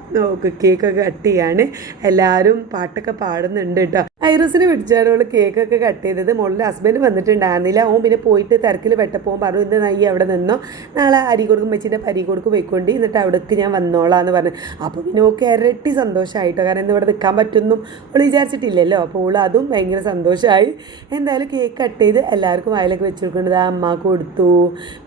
കേക്കൊക്കെ കട്ട് ചെയ്യാണ്. എല്ലാവരും പാട്ടൊക്കെ പാടുന്നുണ്ട് കേട്ടോ. ഐറസിനെ പിടിച്ചാണ് അവൾ കേക്കൊക്കെ കട്ട് ചെയ്തത്. മോളുടെ ഹസ്ബൻഡ് വന്നിട്ടുണ്ടായിരുന്നില്ല. ഓൻ പിന്നെ പോയിട്ട് തിരക്കിൽ പെട്ടപ്പോൾ പറഞ്ഞു ഇന്ന് നയ്യി അവിടെ നിന്നോ, നാളെ അരീക്കോടുക്കും വെച്ചിട്ട് അരീക്കോടുക്ക് പോയിക്കൊണ്ട് എന്നിട്ട് അവിടേക്ക് ഞാൻ വന്നോളാം എന്ന് പറഞ്ഞു. അപ്പോൾ പിന്നെ ഓക്കെ ഇരട്ടി സന്തോഷമായിട്ടോ. കാരണം ഇന്ന് ഇവിടെ നിൽക്കാൻ പറ്റുമെന്നും അവൾ വിചാരിച്ചിട്ടില്ലല്ലോ. അപ്പോൾ ഓൾ അതും ഭയങ്കര സന്തോഷമായി. എന്തായാലും കേക്ക് കട്ട് ചെയ്ത് എല്ലാവർക്കും വായിലൊക്കെ വെച്ച് കൊടുക്കേണ്ടത് അമ്മക്ക് കൊടുത്തു.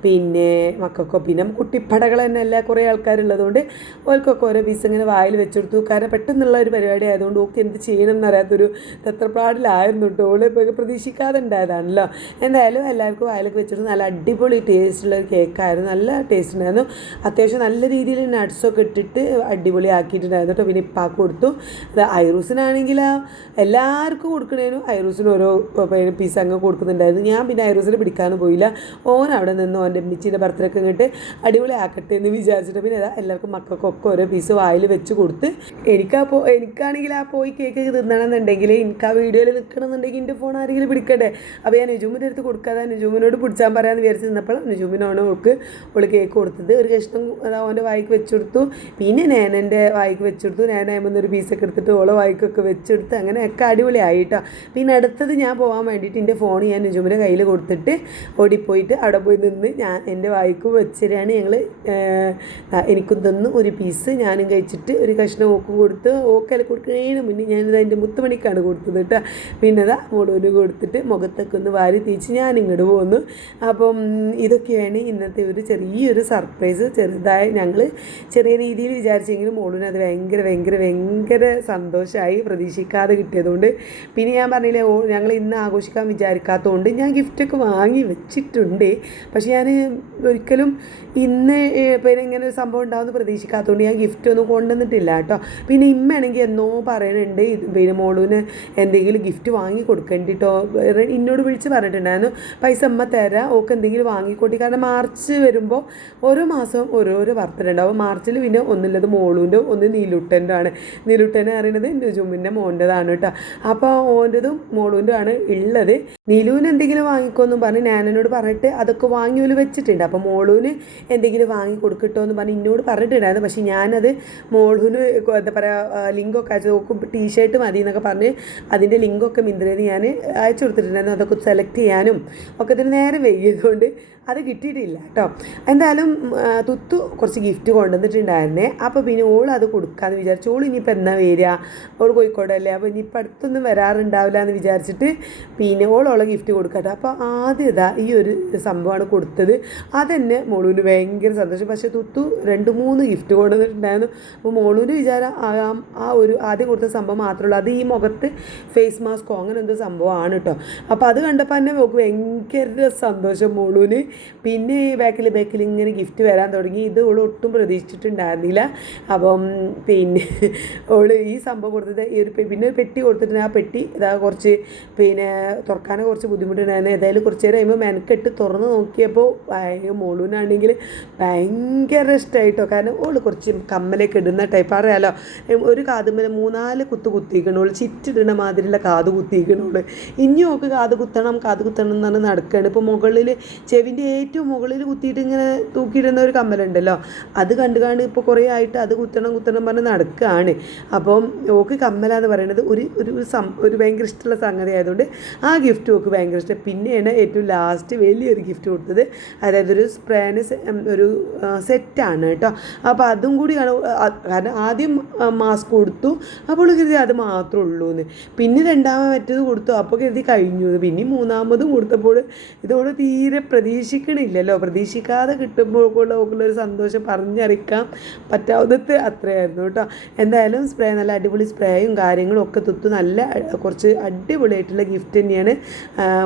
പിന്നെ മക്കൾക്ക് പിന്നെ കുട്ടിപ്പടകൾ തന്നെ എല്ലാ കുറേ ആൾക്കാരുള്ളതുകൊണ്ട് ഓൽക്കൊക്കെ ഓരോ പീസ് ഇങ്ങനെ വായിൽ വെച്ചെടുത്തു. കാരണം പെട്ടെന്നുള്ള ഒരു പരിപാടി ആയതുകൊണ്ട് ഓക്കെ എന്ത് ചെയ്യണം എന്നറിയാത്തൊരു തത്രപ്പാടിലായിരുന്നു കേട്ടോ. ഓള് ഇപ്പോൾ പ്രതീക്ഷിക്കാതെ ഉണ്ടായതാണല്ലോ. എന്തായാലും എല്ലാവർക്കും വായിലൊക്കെ വെച്ചിട്ട് നല്ല അടിപൊളി ടേസ്റ്റുള്ള ഒരു കേക്കായിരുന്നു. നല്ല ടേസ്റ്റ് ഉണ്ടായിരുന്നു. അത്യാവശ്യം നല്ല രീതിയിൽ നട്ട്സൊക്കെ ഇട്ടിട്ട് അടിപൊളി ആക്കിയിട്ടുണ്ടായിരുന്നു കേട്ടോ. പിന്നെ ഇപ്പാക്ക് കൊടുത്തു. അത് ഐറൂസിനാണെങ്കിൽ എല്ലാവർക്കും കൊടുക്കണേനും ഐറൂസിന് ഓരോ പീസ് അങ്ങ് കൊടുക്കുന്നുണ്ടായിരുന്നു. ഞാൻ പിന്നെ ഐറൂസിനെ പിടിക്കാനും പോയില്ല. ഓൻ അവിടെ നിന്ന് ഓൻ്റെ അമ്മച്ചിൻ്റെ ബർത്ത്ഡേക്ക് ഇങ്ങോട്ട് അടിപൊളി ആക്കട്ടെ എന്ന് വിചാരിച്ചിട്ട് പിന്നെ എല്ലാവർക്കും മക്കൾക്കൊക്കെ ഓരോ പീസ് വായിൽ വെച്ച് കൊടുത്ത് എനിക്കാണെങ്കിൽ ആ പോയി കേക്ക് തിന്നണമെന്നുണ്ടെങ്കിൽ എനിക്ക് ആ വീഡിയോയിൽ നിൽക്കണമെന്നുണ്ടെങ്കിൽ എൻ്റെ ഫോൺ ആരെങ്കിലും പിടിക്കട്ടെ. അപ്പോൾ ഞാൻ നുജുമിൻ്റെ അടുത്ത് കൊടുക്കാതെ നുജുമിനോട് പിടിച്ചാൽ പറയാമെന്ന് വിചാരിച്ച് നിന്നപ്പോൾ നുജുമിനാണ് ഓള് കേക്ക് കൊടുത്തത്. ഒരു കഷ്ണം ഓൻ്റെ വായിക്ക് വെച്ചെടുത്തു. പിന്നെ നേനൻ്റെ വായിക്ക് വെച്ചെടുത്തു. നേനായപ്പോൾ ഒരു പീസൊക്കെ എടുത്തിട്ട് ഓളെ വായിക്കൊക്കെ വെച്ചെടുത്ത് അങ്ങനെയൊക്കെ അടിപൊളിയായിട്ടോ. പിന്നെ അടുത്തത് ഞാൻ പോകാൻ വേണ്ടിയിട്ട് എൻ്റെ ഫോൺ ഞാൻ നുജുമിൻ്റെ കയ്യിൽ കൊടുത്തിട്ട് ഓടിപ്പോയിട്ട് അവിടെ പോയി നിന്ന് ഞാൻ എൻ്റെ വായിക്ക് വെച്ചിട്ടാണ് ഞങ്ങൾ എനിക്കും തന്നു ഒരു പീസ്. ഞാനും കഴിച്ചിട്ട് ഒരു കഷ്ണം ഓക്കും കൊടുത്ത് ഓക്കല്ല കൊടുക്കുന്നതിന് മുന്നേ ഞാനിത് എൻ്റെ മുത്തുമണിക്കാണ് കൊടുത്തത് കേട്ടോ. പിന്നെ അതാ മോളൂന് കൊടുത്തിട്ട് മുഖത്തൊക്കെ ഒന്ന് വാരി തേച്ച് ഞാൻ ഇങ്ങോട്ട് പോന്നു. അപ്പം ഇതൊക്കെയാണ് ഇന്നത്തെ ഒരു ചെറിയൊരു സർപ്രൈസ്. ഞങ്ങൾ ചെറിയ രീതിയിൽ വിചാരിച്ചെങ്കിലും മോളൂന് അത് ഭയങ്കര സന്തോഷമായി, പ്രതീക്ഷിക്കാതെ കിട്ടിയതുകൊണ്ട്. പിന്നെ ഞാൻ പറഞ്ഞില്ലേ ഞങ്ങൾ ഇന്ന് ആഘോഷിക്കാൻ വിചാരിക്കാത്തതുകൊണ്ട് ഞാൻ ഗിഫ്റ്റൊക്കെ വാങ്ങി വെച്ചിട്ടുണ്ട്. പക്ഷെ ഞാൻ ഒരിക്കലും ഇന്ന് പിന്നെ ഇങ്ങനെ ഒരു സംഭവം ഉണ്ടാവുമെന്ന് പ്രതീക്ഷിക്കാത്തതുകൊണ്ട് ഞാൻ ഗിഫ്റ്റ് ഒന്നും കൊണ്ടുവന്നിട്ടില്ല കേട്ടോ. പിന്നെ ഇമ്മയാണെങ്കിൽ എന്നോ പറയുന്നുണ്ട് പിന്നെ മോളൂന് എന്തെങ്കിലും ഗിഫ്റ്റ് വാങ്ങി കൊടുക്കേണ്ടിട്ടോ എന്നോട് വിളിച്ച് പറഞ്ഞിട്ടുണ്ടായിരുന്നു. പൈസ അമ്മ തരാം, ഓക്ക് എന്തെങ്കിലും വാങ്ങിക്കൊട്ടി. കാരണം മാർച്ച് വരുമ്പോൾ ഓരോ മാസവും ഓരോരോ ബർത്ത്ഡേ ഉണ്ടാവും. മാർച്ചിൽ പിന്നെ ഒന്നുള്ളത് മോളൂൻ്റെ, ഒന്ന് നീലുട്ടൻ്റെ ആണ്. നീലുട്ടനെ അറിയണത് നുജുമിൻ്റെ മോൻ്റെതാണ് കേട്ടോ. അപ്പോൾ ഓൻ്റെതും മോളൂൻ്റെ ആണ് ഉള്ളത്. നീലുവിന് എന്തെങ്കിലും വാങ്ങിക്കോന്നും പറഞ്ഞ് ഞാനോട് പറഞ്ഞിട്ട് അതൊക്കെ വാങ്ങി ഒരു വെച്ചിട്ടുണ്ട്. അപ്പോൾ മോളൂന് എന്തെങ്കിലും വാങ്ങി കൊടുക്കട്ടോ എന്ന് പറഞ്ഞ് എന്നോട് പറഞ്ഞിട്ടുണ്ടായിരുന്നു. പക്ഷേ ഞാനത് മോളൂന് എന്താ പറയുക ലിങ്കൊക്കെ അയച്ചു നോക്കും. ടീഷർട്ട് മതി എന്നൊക്കെ പറഞ്ഞ് അതിൻ്റെ ലിങ്കൊക്കെ മിന്ത്രയിൽ ഞാൻ അയച്ചു കൊടുത്തിട്ടുണ്ടായിരുന്നു. അതൊക്കെ സെലക്ട് ചെയ്യാനും ഒക്കെ ഇതിന് നേരം വൈകിയതുകൊണ്ട് അത് കിട്ടിയിട്ടില്ല കേട്ടോ. എന്തായാലും തുത്തു കുറച്ച് ഗിഫ്റ്റ് കൊണ്ടുവന്നിട്ടുണ്ടായിരുന്നേ. അപ്പോൾ പിന്നെ ഓൾ അത് കൊടുക്കാമെന്ന് വിചാരിച്ചു. ഓൾ ഇനിയിപ്പോൾ എന്നാ വരിക, ഓൾ കോഴിക്കോടല്ലേ, അപ്പോൾ ഇനിയിപ്പോൾ അടുത്തൊന്നും വരാറുണ്ടാവില്ല എന്ന് വിചാരിച്ചിട്ട് പിന്നെ ഓളോളെ ഗിഫ്റ്റ് കൊടുക്കട്ടെ. അപ്പോൾ ആദ്യം ഇതാ ഈ ഒരു സംഭവമാണ് കൊടുത്തത്. അതെന്നെ മോളൂന് ഭയങ്കര സന്തോഷം. പക്ഷേ തുത്തു 2-3 ഗിഫ്റ്റ് കൊണ്ടുവന്നിട്ടുണ്ടായിരുന്നു. അപ്പോൾ മോളൂന് വിചാരം ആ ഒരു ആദ്യം കൊടുത്ത സംഭവം മാത്രമേ ഉള്ളൂ. അത് ഈ മുഖത്ത് ഫേസ് മാസ്കോ അങ്ങനെ എന്തോ സംഭവമാണ് കേട്ടോ. അപ്പോൾ അത് കണ്ടപ്പോൾ തന്നെ നമുക്ക് ഭയങ്കര സന്തോഷം മോളൂന്. പിന്നെ ബാക്കിൽ ഇങ്ങനെ ഗിഫ്റ്റ് വരാൻ തുടങ്ങി. ഇത് ഓൾ ഒട്ടും പ്രതീക്ഷിച്ചിട്ടുണ്ടായിരുന്നില്ല. അപ്പം പിന്നെ ഓൾ ഈ സംഭവം കൊടുത്തത് ഈ ഒരു പിന്നെ ഒരു പെട്ടി കൊടുത്തിട്ടുണ്ട്. ആ പെട്ടി ഇതാ കുറച്ച് പിന്നെ തുറക്കാനൊക്കെ കുറച്ച് ബുദ്ധിമുട്ടുണ്ടായിരുന്നു. ഏതായാലും കുറച്ച് നേരം കഴിയുമ്പോൾ മെനക്കെട്ട് തുറന്ന് നോക്കിയപ്പോൾ മോളൂനാണെങ്കിൽ ഭയങ്കര ഇഷ്ടമായിട്ടോ. കാരണം ഓൾ കുറച്ച് കമ്മലൊക്കെ ഇടുന്ന ടൈപ്പ് അറിയാലോ. ഒരു കാതുമ്മൽ 3-4 കുത്തിക്കണോളൂ. ചിറ്റിടുന്ന മാതിരിയുള്ള കാത് കുത്തിക്കണോളൂ. ഇനിയും ഒക്കെ കാത് കുത്തണം എന്ന് പറഞ്ഞ് നടക്കുകയാണ്. ഇപ്പോൾ മുകളിൽ ചെവിൻ്റെ ഏറ്റവും മുകളിൽ കുത്തിയിട്ട് ഇങ്ങനെ തൂക്കിയിടുന്ന ഒരു കമ്മലുണ്ടല്ലോ, അത് കണ്ട് ഇപ്പോൾ കുറേ ആയിട്ട് അത് കുത്തണം പറഞ്ഞ് നടക്കുകയാണ്. അപ്പം ഓക്ക് കമ്മലാന്ന് പറയുന്നത് ഒരു ഭയങ്കര ഇഷ്ടമുള്ള സംഗതി ആയതുകൊണ്ട് ആ ഗിഫ്റ്റ് ഓക്ക് ഭയങ്കര ഇഷ്ടം. പിന്നെയാണ് ഏറ്റവും ലാസ്റ്റ് വലിയൊരു ഗിഫ്റ്റ് കൊടുത്തത്. അതായത് ഒരു സ്പ്രേന് ഒരു സെറ്റാണ് കേട്ടോ. അപ്പോൾ അതും കൂടിയാണ്. കാരണം ആദ്യം മാസ്ക് കൊടുത്തു, അപ്പോൾ കരുതി അത് മാത്രമേ ഉള്ളൂ എന്ന്. പിന്നെ മറ്റേത് കൊടുത്തു, അപ്പോൾ കരുതി കഴിഞ്ഞു. പിന്നെ 3-മതും കൊടുത്തപ്പോൾ ഇതോട് തീരെ പ്രതീക്ഷിക്കണില്ലല്ലോ. പ്രതീക്ഷിക്കാതെ കിട്ടുമ്പോഴുള്ളൊരു സന്തോഷം പറഞ്ഞറിയിക്കാൻ പറ്റാവുന്നത് അത്രയായിരുന്നു കേട്ടോ. എന്തായാലും സ്പ്രേ നല്ല അടിപൊളി സ്പ്രേയും കാര്യങ്ങളും ഒക്കെ തുത്തു നല്ല കുറച്ച് അടിപൊളിയായിട്ടുള്ള ഗിഫ്റ്റ് തന്നെയാണ്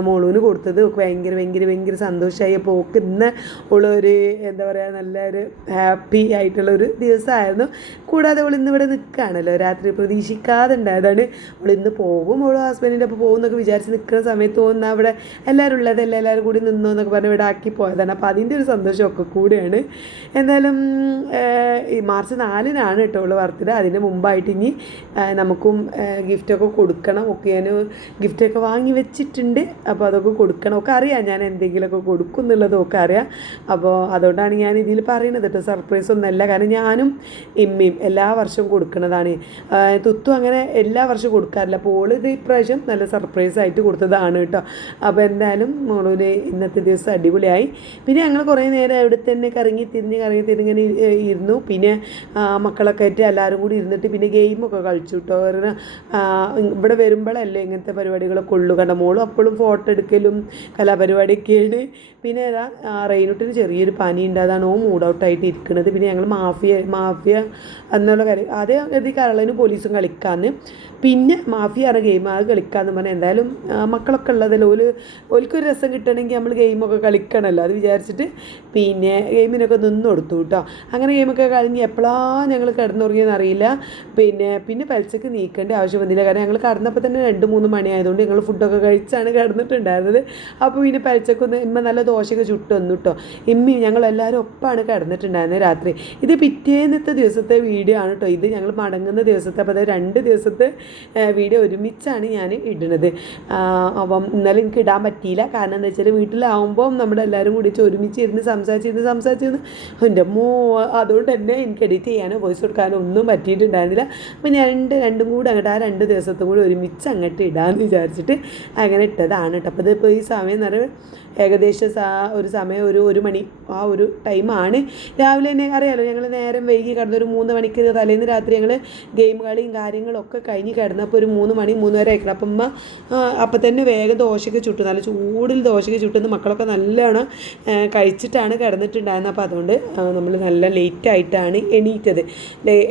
മോളൂന് കൊടുത്തത്. ഭയങ്കര സന്തോഷമായി. അപ്പോൾ ഓക്ക് ഇന്ന് ഉള്ളൊരു എന്താ പറയുക നല്ലൊരു ഹാപ്പി ആയിട്ടുള്ളൊരു ദിവസമായിരുന്നു. കൂടാതെ അവൾ ഇന്ന് ഇവിടെ നിൽക്കുകയാണല്ലോ, രാത്രി പ്രതീക്ഷിക്കാതെ ഉണ്ടായതാണ്. അവൾ ഇന്ന് പോകും, അവൾ ഹസ്ബൻഡിൻ്റെ അപ്പോൾ പോകുമെന്നൊക്കെ വിചാരിച്ച് നിൽക്കുന്ന സമയത്ത് തോന്നുന്ന അവിടെ എല്ലാവരും ഉള്ളതല്ല, എല്ലാവരും കൂടി നിന്നോ എന്നൊക്കെ പറഞ്ഞ് ഇവിടെ ആക്കി പോയതാണ്. അപ്പോൾ അതിൻ്റെ ഒരു സന്തോഷമൊക്കെ കൂടെയാണ്. എന്തായാലും ഈ മാർച്ച് 4-നാണ് കേട്ടോ ഉള്ള ബർത്ത്ഡേ. അതിന് മുമ്പായിട്ട് ഇനി നമുക്കും ഗിഫ്റ്റൊക്കെ കൊടുക്കണം. ഒക്കെ ഞാൻ ഗിഫ്റ്റൊക്കെ വാങ്ങി വെച്ചിട്ടുണ്ട്. അപ്പോൾ അതൊക്കെ കൊടുക്കണം. ഒക്കെ അറിയാം ഞാൻ എന്തെങ്കിലുമൊക്കെ കൊടുക്കും എന്നുള്ളതൊക്കെ അറിയാം. അപ്പോൾ അതുകൊണ്ടാണ് ഞാൻ ഇതിൽ പറയുന്നത് കേട്ടോ. സർപ്രൈസ് ഒന്നുമല്ല. കാരണം ഞാനും ഇമ്മയും എല്ലാ വർഷവും കൊടുക്കുന്നതാണ്. തുത്തു അങ്ങനെ എല്ലാ വർഷവും കൊടുക്കാറില്ല. അപ്പോൾ ഓളിത് ഇപ്രാവശ്യം നല്ല സർപ്രൈസ് ആയിട്ട് കൊടുത്തതാണ് കേട്ടോ. അപ്പോൾ എന്തായാലും മോളൂന് ഇന്നത്തെ ദിവസം അടിപൊളിയായി. പിന്നെ ഞങ്ങൾ കുറേ നേരം അവിടെ തന്നെ കറങ്ങി തിരിഞ്ഞ് ഇങ്ങനെ ഇരുന്നു. പിന്നെ മക്കളൊക്കെ ആയിട്ട് എല്ലാവരും കൂടി ഇരുന്നിട്ട് പിന്നെ ഗെയിമൊക്കെ കളിച്ചു കേട്ടോ. കാരണം ഇവിടെ വരുമ്പോഴല്ലേ ഇങ്ങനത്തെ പരിപാടികളൊക്കെ ഉള്ളൂ. കണ്ട മോളും അപ്പോഴും ഫോട്ടോ എടുക്കലും കലാപരിപാടിയൊക്കെയാണ്. പിന്നെ ഏതാ റെയിനുട്ടിന് ചെറിയൊരു പനിയുണ്ട്, അതാണ് മൂഡ് ഔട്ടായിട്ട് ഇരിക്കുന്നത്. പിന്നെ ഞങ്ങൾ മാഫിയ എന്നുള്ള കാര്യം ആദ്യം കരുതി കരളനും പോലീസും കളിക്കാമെന്ന്. പിന്നെ മാഫിയാണ് ഗെയിം, അത് കളിക്കാമെന്ന് പറഞ്ഞാൽ എന്തായാലും മക്കളൊക്കെ ഉള്ളതല്ലോ, ഓൽക്കൊരു രസം കിട്ടണമെങ്കിൽ നമ്മൾ ഗെയിമൊക്കെ കളിക്കണമല്ലോ. അത് വിചാരിച്ചിട്ട് പിന്നെ ഗെയിമിനൊക്കെ നിന്ന് കൊടുത്തു കേട്ടോ. അങ്ങനെ ഗെയിമൊക്കെ കഴിഞ്ഞ് എപ്പോഴാണ് ഞങ്ങൾ കിടന്നുറങ്ങിയെന്ന് അറിയില്ല. പിന്നെ പലിച്ചക്ക് നീക്കേണ്ട ആവശ്യം വന്നില്ല. കാരണം ഞങ്ങൾ കിടന്നപ്പോൾ തന്നെ 2-3 മണി ആയതുകൊണ്ട് ഞങ്ങൾ ഫുഡൊക്കെ കഴിച്ചാണ് കിടന്നിട്ടുണ്ടായിരുന്നത്. അപ്പോൾ പിന്നെ പലിച്ചക്കൊന്ന് ഇമ്മ നല്ല ദോശയൊക്കെ ചുട്ട് വന്നു കേട്ടോ. ഇമ്മി ഞങ്ങളെല്ലാവരും ഒപ്പമാണ് കിടന്നിട്ടുണ്ടായിരുന്നത് രാത്രി. ഇത് പിറ്റേന്നത്തെ ദിവസത്തെ വീഡിയോ ആണ് കേട്ടോ. ഇത് ഞങ്ങൾ മടങ്ങുന്ന ദിവസത്തെ, അപ്പോൾ അത് 2 ദിവസത്തെ വീഡിയോ ഒരുമിച്ചാണ് ഞാൻ ഇടുന്നത്. അപ്പം ഇന്നലെ എനിക്ക് ഇടാൻ പറ്റിയില്ല. കാരണം എന്താ വെച്ചാൽ വീട്ടിലാവുമ്പോൾ നമ്മളെല്ലാവരും കൂടി ഒരുമിച്ച് ഇരുന്ന് സംസാരിച്ചിരുന്ന് എൻ്റെ അതുകൊണ്ട് തന്നെ എനിക്ക് എഡിറ്റ് ചെയ്യാനോ വോയിസ് കൊടുക്കാനോ ഒന്നും പറ്റിയിട്ടുണ്ടായിരുന്നില്ല. അപ്പോൾ ഞാൻ രണ്ടും കൂടി അങ്ങോട്ട് ആ 2 ദിവസത്തും കൂടി ഒരുമിച്ച് അങ്ങോട്ട് ഇടാമെന്ന് വിചാരിച്ചിട്ട് അങ്ങനെ ഇട്ടതാണ് കേട്ടോ. അപ്പോൾ ഇതിപ്പോൾ ഈ സമയം എന്ന് പറയുമ്പോൾ ഏകദേശം ഒരു സമയം ഒരു മണി ആ ഒരു ടൈമാണ്. രാവിലെ തന്നെ അറിയാമല്ലോ ഞങ്ങൾ നേരം വൈകി കിടന്ന് ഒരു 3 മണിക്ക് തലേന്ന് രാത്രി ഞങ്ങൾ ഗെയിം കളിയും കാര്യങ്ങളൊക്കെ കഴിഞ്ഞ് കിടന്നപ്പോൾ ഒരു 3 മണി 3:30 ആയിക്കണം. അപ്പം അപ്പം തന്നെ വേഗം ദോശയൊക്കെ ചുട്ടു, നല്ല ചൂടിൽ ദോശയൊക്കെ ചുട്ടുന്ന മക്കളൊക്കെ നല്ലോണം കഴിച്ചിട്ടാണ് കിടന്നിട്ടുണ്ടായിരുന്നത്. അപ്പോൾ അതുകൊണ്ട് നമ്മൾ നല്ല ലേറ്റായിട്ടാണ്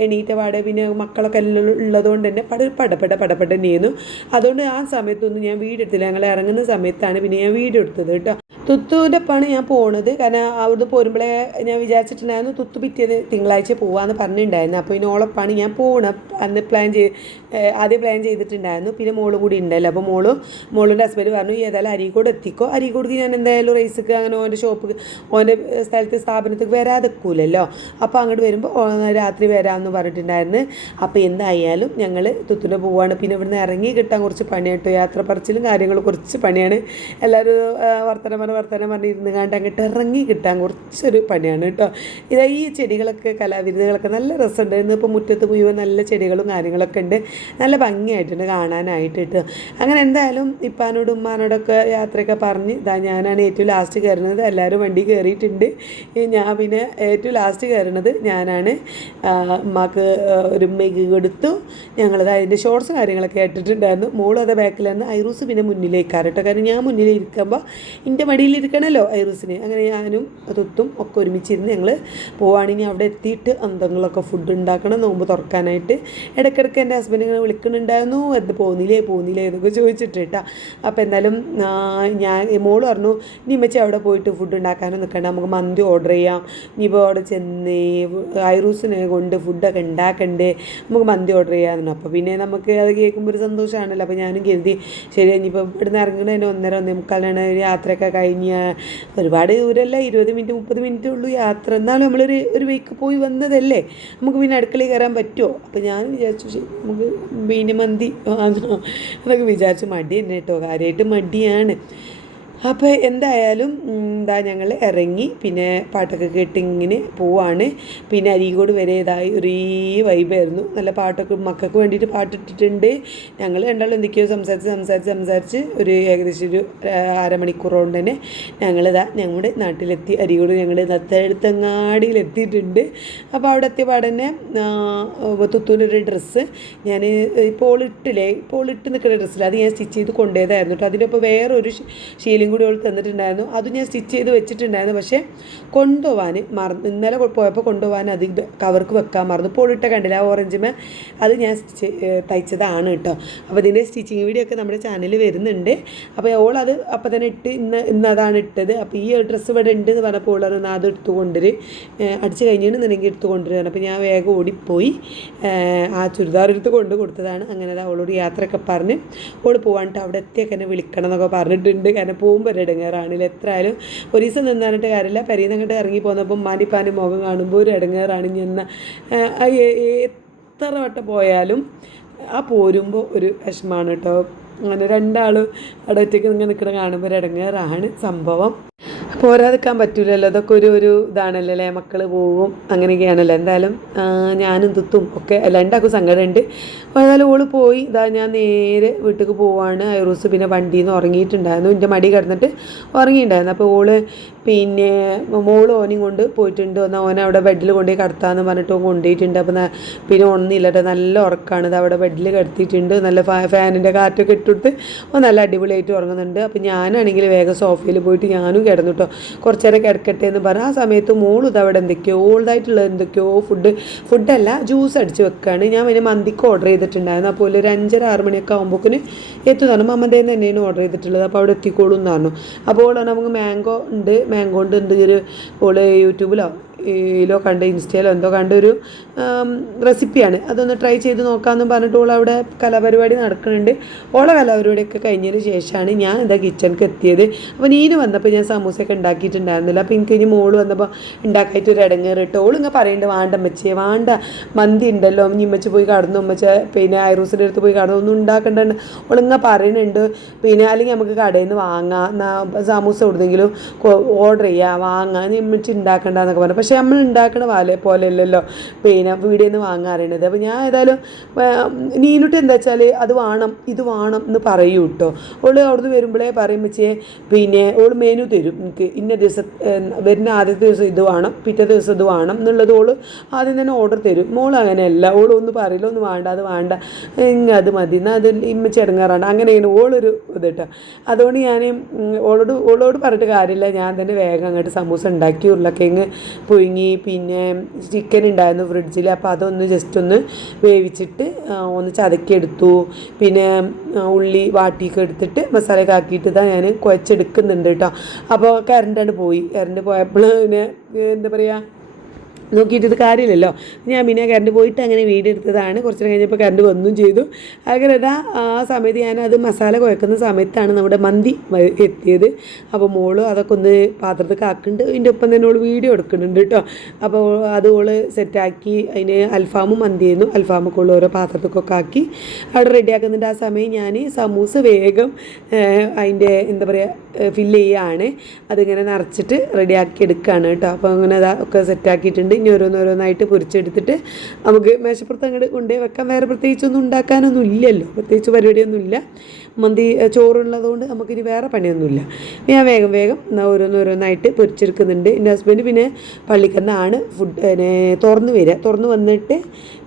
എണീറ്റ പാടെ പിന്നെ മക്കളൊക്കെ എല്ലാം ഉള്ളതുകൊണ്ട് തന്നെ പടപ്പെട്ട തന്നെയായിരുന്നു. അതുകൊണ്ട് ആ സമയത്തൊന്നും ഞാൻ വീഡിയോ എടുത്തില്ല. ഞങ്ങൾ ഇറങ്ങുന്ന സമയത്താണ് പിന്നെ ഞാൻ വീഡിയോ എടുത്തത് കേട്ടോ. തുത്തുവിൻ്റെ ഒപ്പമാണ് ഞാൻ പോണത്. കാരണം അവിടുന്ന് പോരുമ്പോഴേ ഞാൻ വിചാരിച്ചിട്ടുണ്ടായിരുന്നു തുത്തു പിറ്റേത് തിങ്കളാഴ്ച പോകാമെന്ന് പറഞ്ഞിട്ടുണ്ടായിരുന്നു. അപ്പോൾ ഇതിനോളൊപ്പമാണ് ഞാൻ പോകണം. അന്ന് ആദ്യം പ്ലാൻ ചെയ്തിട്ടുണ്ടായിരുന്നു. പിന്നെ മോള് കൂടി ഉണ്ടല്ലോ. അപ്പോൾ മോളിൻ്റെ ഹസ്ബൻഡ് പറഞ്ഞു ഏതായാലും അരീക്കോട് എത്തിക്കോ, അരീക്കോടിക്ക് ഞാൻ എന്തായാലും റൈസക്ക് അങ്ങനെ ഓൻ്റെ ഷോപ്പ് ഓൻ്റെ സ്ഥലത്ത് സ്ഥാപനത്തേക്ക് വരാതെ നിൽക്കൂലല്ലോ. അപ്പോൾ അങ്ങോട്ട് വരുമ്പോൾ രാത്രി വരാമെന്ന് പറഞ്ഞിട്ടുണ്ടായിരുന്നു. അപ്പോൾ എന്തായാലും ഞങ്ങൾ തുത്തുൻ്റെ പോവാണ്. പിന്നെ ഇവിടുന്ന് ഇറങ്ങി കിട്ടാൻ കുറച്ച് പണിയാണ് കേട്ടോ. യാത്ര പറച്ചിലും കാര്യങ്ങളും കുറച്ച് പണിയാണ്. എല്ലാവരും വർത്തമാനം പറഞ്ഞിരുന്ന് കണ്ട് അങ്ങോട്ട് ഇറങ്ങി കിട്ടാൻ കുറച്ചൊരു പണിയാണ് കേട്ടോ. ഈ ചെടികളൊക്കെ കലാവിരുദ്ധകളൊക്കെ നല്ല രസമുണ്ട്. ഇന്നിപ്പോൾ മുറ്റത്ത് മുഴുവൻ നല്ല ചെടികളും കാര്യങ്ങളൊക്കെ ഉണ്ട്. നല്ല ഭംഗിയായിട്ടുണ്ട് കാണാനായിട്ട് കേട്ടോ. അങ്ങനെ എന്തായാലും ഇപ്പാനോടും ഉമ്മാനോടൊക്കെ യാത്രയൊക്കെ പറഞ്ഞ് ഞാനാണ് ഏറ്റവും ലാസ്റ്റ് കയറുന്നത്. എല്ലാവരും വണ്ടി കയറിയിട്ടുണ്ട്. ഞാൻ പിന്നെ ഏറ്റവും ലാസ്റ്റ് കയറുന്നത് ഞാനാണ്. ഉമ്മാക്ക് ഒരു മെഗ് കൊടുത്തു. ഞങ്ങളത് അതിൻ്റെ ഷോർട്സ് കാര്യങ്ങളൊക്കെ കേട്ടിട്ടുണ്ടായിരുന്നു. മോളും അത് ബാക്കിലായിരുന്നു. ഐറൂസ് പിന്നെ മുന്നിലേക്കാറ് കേട്ടോ. കാരണം ഞാൻ മുന്നിലിരിക്കുമ്പോൾ എൻ്റെ മടിയിലിരിക്കണമല്ലോ ഐറൂസിന്. അങ്ങനെ ഞാനും തുത്തും ഒക്കെ ഒരുമിച്ചിരുന്ന് ഞങ്ങൾ പോവുകയാണെങ്കിൽ അവിടെ എത്തിയിട്ട് എന്തെങ്കിലുമൊക്കെ ഫുഡ് ഉണ്ടാക്കണം നോമ്പ് തുറക്കാനായിട്ട്. ഇടയ്ക്കിടയ്ക്ക് എൻ്റെ ഹസ്ബൻഡ് ഇങ്ങനെ വിളിക്കുന്നുണ്ടായിരുന്നു, എന്ത് പോകുന്നില്ലേ എന്നൊക്കെ ചോദിച്ചിട്ട് കേട്ടോ. അപ്പോൾ എന്തായാലും മോള് പറഞ്ഞു നീ ഉമ്മച്ചി അവിടെ പോയിട്ട് ഫുഡ് ഉണ്ടാക്കാനും നിൽക്കണ്ട, നമുക്ക് മന്തി ഓർഡർ ചെയ്യാം. ഇനിയിപ്പോൾ അവിടെ ചെന്ന് ഐറൂസിനെ കൊണ്ട് ഫുഡൊക്കെ ഉണ്ടാക്കണ്ടേ, നമുക്ക് മന്തി ഓർഡർ ചെയ്യാമെന്നു. അപ്പോൾ പിന്നെ നമുക്ക് അത് കേൾക്കുമ്പോൾ ഒരു സന്തോഷമാണല്ലോ. അപ്പോൾ ഞാനും കരുതി ശരി ഇനിയിപ്പോൾ ഇവിടുന്ന് ഇറങ്ങുന്നതിന് 1:30 യാത്രയൊക്കെ കഴിഞ്ഞ് ഒരുപാട് ദൂരമല്ല, 20 മിനിറ്റ് 30 മിനിറ്റേ ഉള്ളൂ യാത്ര. എന്നാലും നമ്മളൊരു വീക്ക് പോയി വന്നതല്ലേ, നമുക്ക് പിന്നെ അടുക്കളയിൽ കയറാൻ പറ്റുമോ? അപ്പോൾ ഞാൻ വിചാരിച്ചു നമുക്ക് പിന്നെ മന്തി വാങ്ങാം എന്നൊക്കെ വിചാരിച്ചു. മടി തന്നെ കേട്ടോ, കാര്യമായിട്ട് മടിയാണ്. അപ്പോൾ എന്തായാലും ഞങ്ങൾ ഇറങ്ങി പിന്നെ പാട്ടൊക്കെ കേട്ട് ഇങ്ങനെ പോവാണ്. പിന്നെ അരീക്കോട് വരെ ഒരേ വൈബായിരുന്നു. നല്ല പാട്ടൊക്കെ മക്കൾക്ക് വേണ്ടിയിട്ട് പാട്ടിട്ടിട്ടുണ്ട്. ഞങ്ങൾ രണ്ടാളും എന്തൊക്കെയോ സംസാരിച്ച് ഒരു ഏകദേശം ഒരു അരമണിക്കൂർ കൊണ്ട് തന്നെ ഞങ്ങളുടെ നാട്ടിലെത്തി. അരീക്കോട് ഞങ്ങൾ നത്തടുത്തങ്ങാടിയിലെത്തിയിട്ടുണ്ട്. അപ്പോൾ അവിടെ എത്തിയ പാടന്നെ തുത്തൂൻ്റെ ഒരു ഡ്രസ്സ് ഞാൻ ഇപ്പോൾ ഇട്ട് നിൽക്കുന്ന ഡ്രസ്സിൽ അത് ഞാൻ സ്റ്റിച്ച് ചെയ്ത് കൊണ്ടുപോയതായിരുന്നു കേട്ടോ. അതിനൊപ്പം വേറൊരു ശീലം കൂടി അവൾ തന്നിട്ടുണ്ടായിരുന്നു. അതും ഞാൻ സ്റ്റിച്ച് ചെയ്ത് വെച്ചിട്ടുണ്ടായിരുന്നു. പക്ഷേ കൊണ്ടുപോകാൻ മറന്നു. ഇന്നലെ പോയപ്പോൾ കൊണ്ടുപോകാൻ അത് കവർക്ക് വെക്കാൻ മറന്നു. പോളിട്ട കണ്ടില്ല ആ ഓറഞ്ചുമേ, അത് ഞാൻ തയ്ച്ചതാണ് കേട്ടോ. അപ്പോൾ ഇതിൻ്റെ സ്റ്റിച്ചിങ് വീഡിയോ ഒക്കെ നമ്മുടെ ചാനലിൽ വരുന്നുണ്ട്. അപ്പോൾ ഓളത് അപ്പം തന്നെ ഇന്ന് അതാണ് ഇട്ടത്. അപ്പോൾ ഈ ഡ്രസ്സ് ഇവിടെ ഉണ്ട് എന്ന് പറഞ്ഞപ്പോൾ ഓളത് അത് എടുത്തു കൊണ്ടുവരും, അടിച്ച് കഴിഞ്ഞിട്ടുണ്ടെങ്കിൽ എടുത്തു കൊണ്ടുവരാൻ. അപ്പോൾ ഞാൻ വേഗം ഓടിപ്പോയി ആ ചുരിദാർ എടുത്ത് കൊടുത്തതാണ്. അങ്ങനെ അവളോട് യാത്രയൊക്കെ പറഞ്ഞ് ഓൾ പോകാനിട്ട് അവിടെ എത്തിയൊക്കെ എന്നെ വിളിക്കണം എന്നൊക്കെ പറഞ്ഞിട്ടുണ്ട്. കാരണം പോകുമ്പോൾ ഇടങ്ങേറാണില്ല. എത്ര ആയാലും ഒരു ദിവസം നിന്നാനിട്ട് കാര്യമില്ല. പെരീന്ന് അങ്ങോട്ട് ഇറങ്ങി പോന്നപ്പം മാനിപ്പാൻ്റെ മുഖം കാണുമ്പോൾ ഒരു ഇടങ്ങേറാണ്. എത്ര വട്ടം പോയാലും ആ പോരുമ്പോൾ ഒരു വിഷമമാണ് കേട്ടോ. അങ്ങനെ രണ്ടാളും അവിടെ ഒറ്റയ്ക്ക് ഇങ്ങനെ നിൽക്കുന്ന കാണുമ്പോൾ ഒരു ഇടങ്ങേറാണ് സംഭവം. പോരാതിക്കാൻ പറ്റില്ലല്ലോ, അതൊക്കെ ഒരു ഇതാണല്ലോ അല്ലേ, മക്കൾ പോവും അങ്ങനെയൊക്കെയാണല്ലോ. എന്തായാലും ഞാനും തുത്തും ഒക്കെ രണ്ടാൾക്കും സങ്കടമുണ്ട്. ഏതായാലും ഓള് പോയി. ഞാൻ നേരെ വീട്ടിലേക്ക് പോവാണ്. ഐറൂസ് പിന്നെ വണ്ടിയിൽ നിന്ന് ഉറങ്ങിയിട്ടുണ്ടായിരുന്നു, എൻ്റെ മടി കിടന്നിട്ട് ഉറങ്ങിയിട്ടുണ്ടായിരുന്നു. അപ്പോൾ ഓള് പിന്നെ മോള് ഓനെയും കൊണ്ട് പോയിട്ടുണ്ട്. എന്നാൽ ഓനെ അവിടെ ബെഡിൽ കൊണ്ടുപോയി കിടത്താമെന്ന് പറഞ്ഞിട്ട് കൊണ്ടുപോയിട്ടുണ്ട്. അപ്പോൾ പിന്നെ ഒന്നില്ല കേട്ടോ, നല്ല ഉറക്കമാണ്. ഇത് അവിടെ ബെഡിൽ കിടത്തിയിട്ടുണ്ട്. നല്ല ഫാനിൻ്റെ കാറ്റൊക്കെ ഇട്ടിട്ട് നല്ല അടിപൊളിയായിട്ട് ഉറങ്ങുന്നുണ്ട്. അപ്പോൾ ഞാനാണെങ്കിൽ വേഗം സോഫയിൽ പോയിട്ട് ഞാനും കിടന്നു കേട്ടോ. കുറച്ച് നേരം കിടക്കട്ടെ എന്ന് പറഞ്ഞാൽ ആ സമയത്ത് മോളും ഇതവിടെ എന്തൊക്കെയോ ഓൾഡായിട്ടുള്ള എന്തൊക്കെയോ ഫുഡല്ല ജ്യൂസ് അടിച്ച് വെക്കുകയാണ്. ഞാൻ പിന്നെ മന്തിക്ക് ഓർഡർ ചെയ്തിട്ടുണ്ടായിരുന്നു. അപ്പോൾ ഒരു 5:30-6 മണിയൊക്കെ ആകുമ്പോഴേക്കും എത്തുന്നതാണ്. മമ്മൻ്റെ തന്നെയാണ് ഓർഡർ ചെയ്തിട്ടുള്ളത്. അപ്പോൾ അവിടെ എത്തിക്കോളും എന്നായിരുന്നു. അപ്പോൾ നമുക്ക് മാംഗോ കൊണ്ട് എന്തെങ്കിലും ഓള് യൂട്യൂബിലോ കണ്ട് ഇൻസ്റ്റയിലോ എന്തോ കണ്ടൊരു റെസിപ്പിയാണ്, അതൊന്ന് ട്രൈ ചെയ്ത് നോക്കാമെന്നും പറഞ്ഞിട്ട് അവിടെ കലാപരിപാടി നടക്കുന്നുണ്ട്. കലാപരിപാടിയൊക്കെ കഴിഞ്ഞതിന് ശേഷമാണ് ഞാൻ കിച്ചണിക്ക് എത്തിയത്. അപ്പോൾ നീന് വന്നപ്പോൾ ഞാൻ സമൂസയൊക്കെ ഉണ്ടാക്കിയിട്ടുണ്ടായിരുന്നില്ല. അപ്പോൾ എനിക്ക് ഇനി മോള് വന്നപ്പോൾ ഉണ്ടാക്കിയിട്ട് ഒരു ഇടങ്ങേറ് ഇട്ട് ഓളിങ്ങനെ പറയുന്നുണ്ട് വേണ്ട മന്തി ഉണ്ടല്ലോ, ഇനി ഉമ്മച്ച് പോയി കടന്നു, ഉമ്മച്ച പിന്നെ ഐറൂസിൻ്റെ അടുത്ത് പോയി കടന്നു, ഒന്നും ഉണ്ടാക്കണ്ട ഓളിങ്ങനെ പറയുന്നുണ്ട്. പിന്നെ അല്ലെങ്കിൽ നമുക്ക് കടയിൽ നിന്ന് വാങ്ങാം, സമൂസ എവിടെന്നെങ്കിലും ഓർഡർ ചെയ്യാം, വാങ്ങാം, നീ ഉമ്മച്ച് ഉണ്ടാക്കണ്ടെന്നൊക്കെ പറഞ്ഞു. പക്ഷേ നമ്മൾ ഉണ്ടാക്കണ പോലെ അല്ലല്ലോ പിന്നെ വീടിൽ നിന്ന് വാങ്ങാറുള്ളത്. അപ്പോൾ ഞാൻ ഏതായാലും നീനുട്ട് എന്താ വെച്ചാൽ അത് വേണം ഇത് വേണം എന്ന് പറയൂ കേട്ടോ. ഓള് അവിടുന്ന് വരുമ്പോഴേ പറയും വെച്ചേ പിന്നെ ഓള് മെനു തരും എനിക്ക്, ഇന്ന ദിവസം വരുന്ന ആദ്യത്തെ ദിവസം ഇത് വേണം, പിറ്റേ ദിവസം ഇത് വേണം എന്നുള്ളത് ഓള് ആദ്യം തന്നെ ഓർഡർ തരും. മോൾ അങ്ങനെയല്ല, ഓളൊന്നും പറയില്ല, ഒന്നും വേണ്ട അത് വേണ്ട അത് മതി എന്നാൽ അത് ഇമ്മ ചെടങ്ങാറാണ് അങ്ങനെയാണ് ഓളൊരു ഇത് കേട്ടോ. അതുകൊണ്ട് ഞാൻ ഓളോട് പറഞ്ഞിട്ട് കാര്യമില്ല, ഞാൻ തന്നെ വേഗം അങ്ങോട്ട് സമൂസ ഉണ്ടാക്കി ഉരുളക്കിഴങ്ങ് പുഴുങ്ങി, പിന്നെ ചിക്കൻ ഉണ്ടായിരുന്നു ഫ്രിഡ്ജിൽ, അപ്പോൾ അതൊന്ന് ജസ്റ്റ് ഒന്ന് വേവിച്ചിട്ട് ഒന്ന് ചതക്കിയെടുത്തു. പിന്നെ ഉള്ളി വാട്ടിയൊക്കെ എടുത്തിട്ട് മസാലയൊക്കെ ആക്കിയിട്ട് ഇതാ ഞാൻ കുഴച്ചെടുക്കുന്നുണ്ട് കേട്ടോ. അപ്പോൾ കറണ്ടാണ് പോയി. കറണ്ട് പോയപ്പോൾ പിന്നെ എന്താ പറയുക, നോക്കിയിട്ട് ഇത് കാര്യമില്ലല്ലോ. ഞാൻ പിന്നെ കറണ്ട് പോയിട്ട് അങ്ങനെ വീഡിയോ എടുത്തതാണ്. കുറച്ച് കഴിഞ്ഞപ്പോൾ കറണ്ട് വന്നും ചെയ്തു. അങ്ങനെ ഇതാ ആ സമയത്ത് ഞാനത് മസാല കുഴക്കുന്ന സമയത്താണ് നമ്മുടെ മന്തി എത്തിയത്. അപ്പോൾ മോള് അതൊക്കെ ഒന്ന് പാത്രത്തിൽ ആക്കുന്നുണ്ട്, അതിൻ്റെ ഒപ്പം തന്നെ ഓള് വീഡിയോ എടുക്കുന്നുണ്ട് കേട്ടോ. അപ്പോൾ അത് ഓള് സെറ്റാക്കി. അതിന് അൽഫാമും മന്തിയായിരുന്നു. അൽഫാമൊക്കെ ഉള്ള ഓരോ പാത്രത്തിലൊക്കെ ആക്കി അവിടെ റെഡിയാക്കുന്നുണ്ട്. ആ സമയം ഞാൻ സമൂസ വേഗം അതിൻ്റെ എന്താ പറയുക ഫില്ല് ചെയ്യുകയാണ്. അതിങ്ങനെ നിറച്ചിട്ട് റെഡിയാക്കി എടുക്കുകയാണ് കേട്ടോ. അപ്പോൾ അങ്ങനെ അതാ ഒക്കെ സെറ്റാക്കിയിട്ടുണ്ട്. ഇനി ഓരോന്നോരോന്നായിട്ട് പൊരിച്ചെടുത്തിട്ട് നമുക്ക് മേശപ്പുറത്ത് അങ്ങോട്ട് കൊണ്ടുപോയി വെക്കാം. വേറെ പ്രത്യേകിച്ചൊന്നും ഉണ്ടാക്കാനൊന്നും ഇല്ലല്ലോ, പ്രത്യേകിച്ച് പരിപാടിയൊന്നുമില്ല. മന്തി ചോറുള്ളതുകൊണ്ട് നമുക്കിനി വേറെ പണിയൊന്നുമില്ല. ഞാൻ വേഗം ഓരോന്നോരോന്നായിട്ട് പൊരിച്ചെടുക്കുന്നുണ്ട്. എൻ്റെ ഹസ്ബൻഡ് പിന്നെ പള്ളിക്കന്നാണ് തുറന്ന് വന്നിട്ട്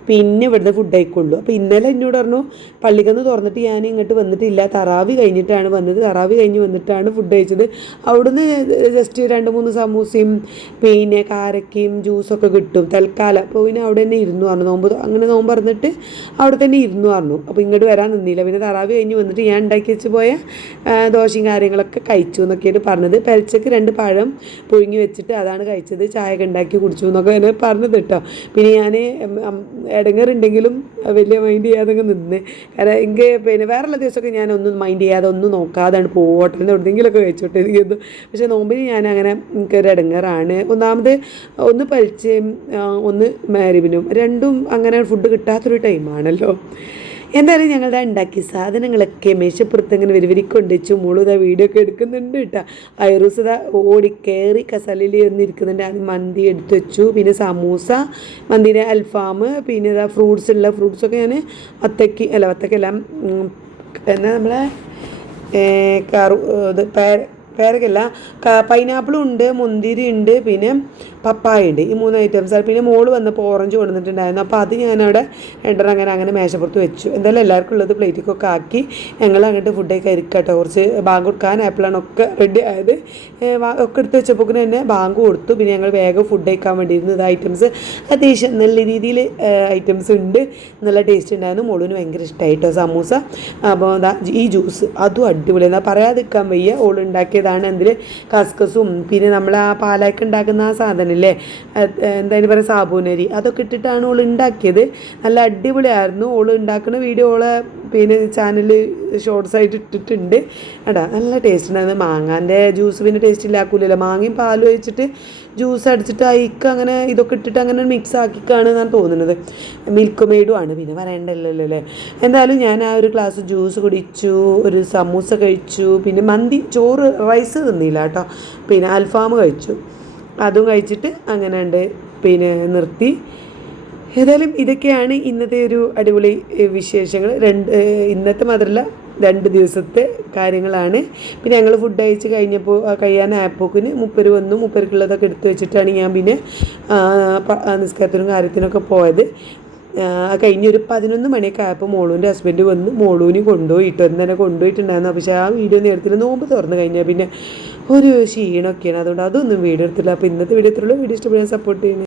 പിന്നെ ഇവിടുന്ന് ഫുഡ് കഴിക്കുള്ളൂ. അപ്പോൾ ഇന്നലെ എന്നോട് പറഞ്ഞു പള്ളിക്കന്ന് തുറന്നിട്ട് ഞാൻ ഇങ്ങോട്ട് വന്നിട്ടില്ല, തറാവി കഴിഞ്ഞിട്ടാണ് വന്നത്. തറാവി കഴിഞ്ഞ് വന്നിട്ടാണ് ഫുഡ് കഴിച്ചത്. അവിടുന്ന് ജസ്റ്റ് 2-3 സമൂസയും പിന്നെ കാരക്കയും ജ്യൂസൊക്കെ കിട്ടും തൽക്കാലം. അപ്പോൾ പിന്നെ അവിടെ തന്നെ ഇരുന്നു പറഞ്ഞു. നോമ്പ് പറഞ്ഞിട്ട് അവിടെ തന്നെ ഇരുന്നു പറഞ്ഞു. അപ്പോൾ ഇങ്ങോട്ട് വരാൻ നിന്നില്ല. പിന്നെ തറാവി കഴിഞ്ഞ് വന്നിട്ട് ഞാൻ ഉണ്ടാക്കി വെച്ച് പോയ ദോശയും കാര്യങ്ങളൊക്കെ കഴിച്ചു എന്നൊക്കെയാണ് പറഞ്ഞത്. പെലച്ചക്ക് 2 പഴം പുഴുങ്ങി വെച്ചിട്ട് അതാണ് കഴിച്ചത്, ചായയൊക്കെ ഉണ്ടാക്കി കുടിച്ചു എന്നൊക്കെ എന്നെ പറഞ്ഞത് കേട്ടോ. പിന്നെ ഞാൻ ഇടങ്ങറുണ്ടെങ്കിലും വലിയ മൈൻഡ് ചെയ്യാതെ നിന്ന്. കാരണം എനിക്ക് പിന്നെ വേറെയുള്ള ദിവസമൊക്കെ ഞാൻ ഒന്നും മൈൻഡ് ചെയ്യാതെ ഒന്നും നോക്കാതാണ് പോകും, ഹോട്ടലിൽ നിന്ന് എവിടെയെങ്കിലുമൊക്കെ കഴിച്ചോട്ടെ എനിക്കൊന്നും. പക്ഷേ നോമ്പിന് ഞാൻ അങ്ങനെ എനിക്കൊരു ഇടങ്ങറാണ്. ഒന്നാമത് ഒന്ന് പലിച്ച് ഒന്ന് മാരിബിനും രണ്ടും അങ്ങനെ ഫുഡ് കിട്ടാത്തൊരു ടൈമാണല്ലോ. എന്തായാലും ഞങ്ങളുടെ ഉണ്ടാക്കിയ സാധനങ്ങളൊക്കെ മേശപ്പുറത്ത് ഇങ്ങനെ വിരിക്കൊണ്ട് വെച്ചു. മോളിതാ വീഡിയോ ഒക്കെ എടുക്കുന്നുണ്ട് കേട്ടോ. ഐറൂസ് ഇതാ ഓടിക്കയറി കസലിൽ വന്നിരിക്കുന്നുണ്ട്. അത് മന്തി എടുത്ത് വെച്ചു, പിന്നെ സമൂസ, മന്തിൻ്റെ അൽഫാം, പിന്നെ ഇതാ ഫ്രൂട്ട്സൊക്കെ ഞാൻ വത്തക്കല്ല എന്നാൽ നമ്മളെ പേരക്കല്ല പൈനാപ്പിളും ഉണ്ട്, മുന്തിരി ഉണ്ട്, പിന്നെ പപ്പായ ഉണ്ട്. ഈ 3 ഐറ്റംസ്. പിന്നെ മോള് വന്നപ്പോൾ ഓറഞ്ച് കൊണ്ടുവന്നിട്ടുണ്ടായിരുന്നു. അപ്പോൾ അത് ഞാനവിടെ അങ്ങനെ മേശപ്പുറത്ത് വെച്ചു. എന്തായാലും എല്ലാവർക്കും ഉള്ളത് പ്ലേറ്റിക്കൊക്കെ ആക്കി ഞങ്ങൾ അങ്ങോട്ട് ഫുഡൊക്കെ ഇരിക്കട്ടോ. കുറച്ച് ബാങ്ക് കൊടുക്കാൻ ആപ്പിളാണ് ഒക്കെ റെഡി ആയത്. ഒക്കെ എടുത്ത് വെച്ചപ്പോൾ തന്നെ ബാങ്ക് കൊടുത്തു. പിന്നെ ഞങ്ങൾ വേഗം ഫുഡ് കഴിക്കാൻ വേണ്ടിയിരുന്നു. ഇത് ഐറ്റംസ് അത്യാവശ്യം നല്ല രീതിയിൽ ഐറ്റംസ് ഉണ്ട്, നല്ല ടേസ്റ്റ് ഉണ്ടായിരുന്നു. മോളിന് ഭയങ്കര ഇഷ്ടമായിട്ടോ സമൂസ. അപ്പോൾ ഈ ജ്യൂസ് അതും അടിപൊളി, എന്നാൽ പറയാതിരിക്കാൻ വയ്യ. ഓൾ ഉണ്ടാക്കിയതാണ്. അതിൽ കസ്കസും പിന്നെ നമ്മൾ ആ പാലാക്ക് ഉണ്ടാക്കുന്ന ആ സാധനം ഇല്ലേ, എന്തായാലും പറയുക സാബൂനരി, അതൊക്കെ ഇട്ടിട്ടാണ് ഓൾ ഉണ്ടാക്കിയത്. നല്ല അടിപൊളിയായിരുന്നു. ഓൾ ഉണ്ടാക്കുന്ന വീഡിയോ ഓളെ പിന്നെ ചാനലിൽ ഷോർട്സ് ആയിട്ട് ഇട്ടിട്ടുണ്ട് കേട്ടോ. നല്ല ടേസ്റ്റ് ഉണ്ടായിരുന്നു. മാങ്ങാൻ്റെ ജ്യൂസ് പിന്നെ ടേസ്റ്റ് ഇല്ലാക്കൂലല്ലോ, മാങ്ങയും പാലും ഒഴിച്ചിട്ട് ജ്യൂസ് അടിച്ചിട്ട് അയക്ക് അങ്ങനെ ഇതൊക്കെ ഇട്ടിട്ട് അങ്ങനെ മിക്സ് ആക്കിക്കാണ് എന്നാണ് തോന്നുന്നത്. മിൽക്ക് മെയ്ഡും ആണ്, പിന്നെ പറയണ്ടല്ലോ അല്ലേ. എന്തായാലും ഞാൻ ആ ഒരു ഗ്ലാസ് ജ്യൂസ് കുടിച്ചു, ഒരു സമൂസ കഴിച്ചു, പിന്നെ മന്തി റൈസ് തിന്നില്ല കേട്ടോ, പിന്നെ അൽഫാം കഴിച്ചു. അതും കഴിച്ചിട്ട് അങ്ങനെ ഉണ്ട് പിന്നെ നിർത്തി. ഏതായാലും ഇതൊക്കെയാണ് ഇന്നത്തെ ഒരു അടിപൊളി വിശേഷങ്ങൾ. ഇന്നത്തെ മാത്രമല്ല 2 ദിവസത്തെ കാര്യങ്ങളാണ്. പിന്നെ ഞങ്ങൾ ഫുഡ് കഴിച്ച് കഴിയാനായപ്പോക്കിന് മൂപ്പര് വന്നു. മൂപ്പർക്കുള്ളതൊക്കെ എടുത്തു വെച്ചിട്ടാണ് ഞാൻ പിന്നെ നിസ്കാരത്തിനും കാര്യത്തിനൊക്കെ പോയത്. കഴിഞ്ഞൊരു 11 മണിയൊക്കെ ആയപ്പോൾ മോളൂൻ്റെ ഹസ്ബൻഡ് വന്ന് മോളൂന് കൊണ്ടുപോയിട്ട് തന്നെ കൊണ്ടുപോയിട്ടുണ്ടായിരുന്നു. പക്ഷേ ആ വീഡിയോ നേരത്തിൽ നോമ്പ് തുറന്ന് കഴിഞ്ഞാൽ പിന്നെ ഒരു ക്ഷീണമൊക്കെയാണ്, അതുകൊണ്ട് അതൊന്നും വീഡിയോ എടുത്തില്ല. അപ്പോൾ ഇന്നത്തെ വീഡിയോ ഇത്രയുള്ളൂ. വീഡിയോ ഇഷ്ടപ്പെടാൻ സപ്പോർട്ട് ചെയ്യുന്നത്.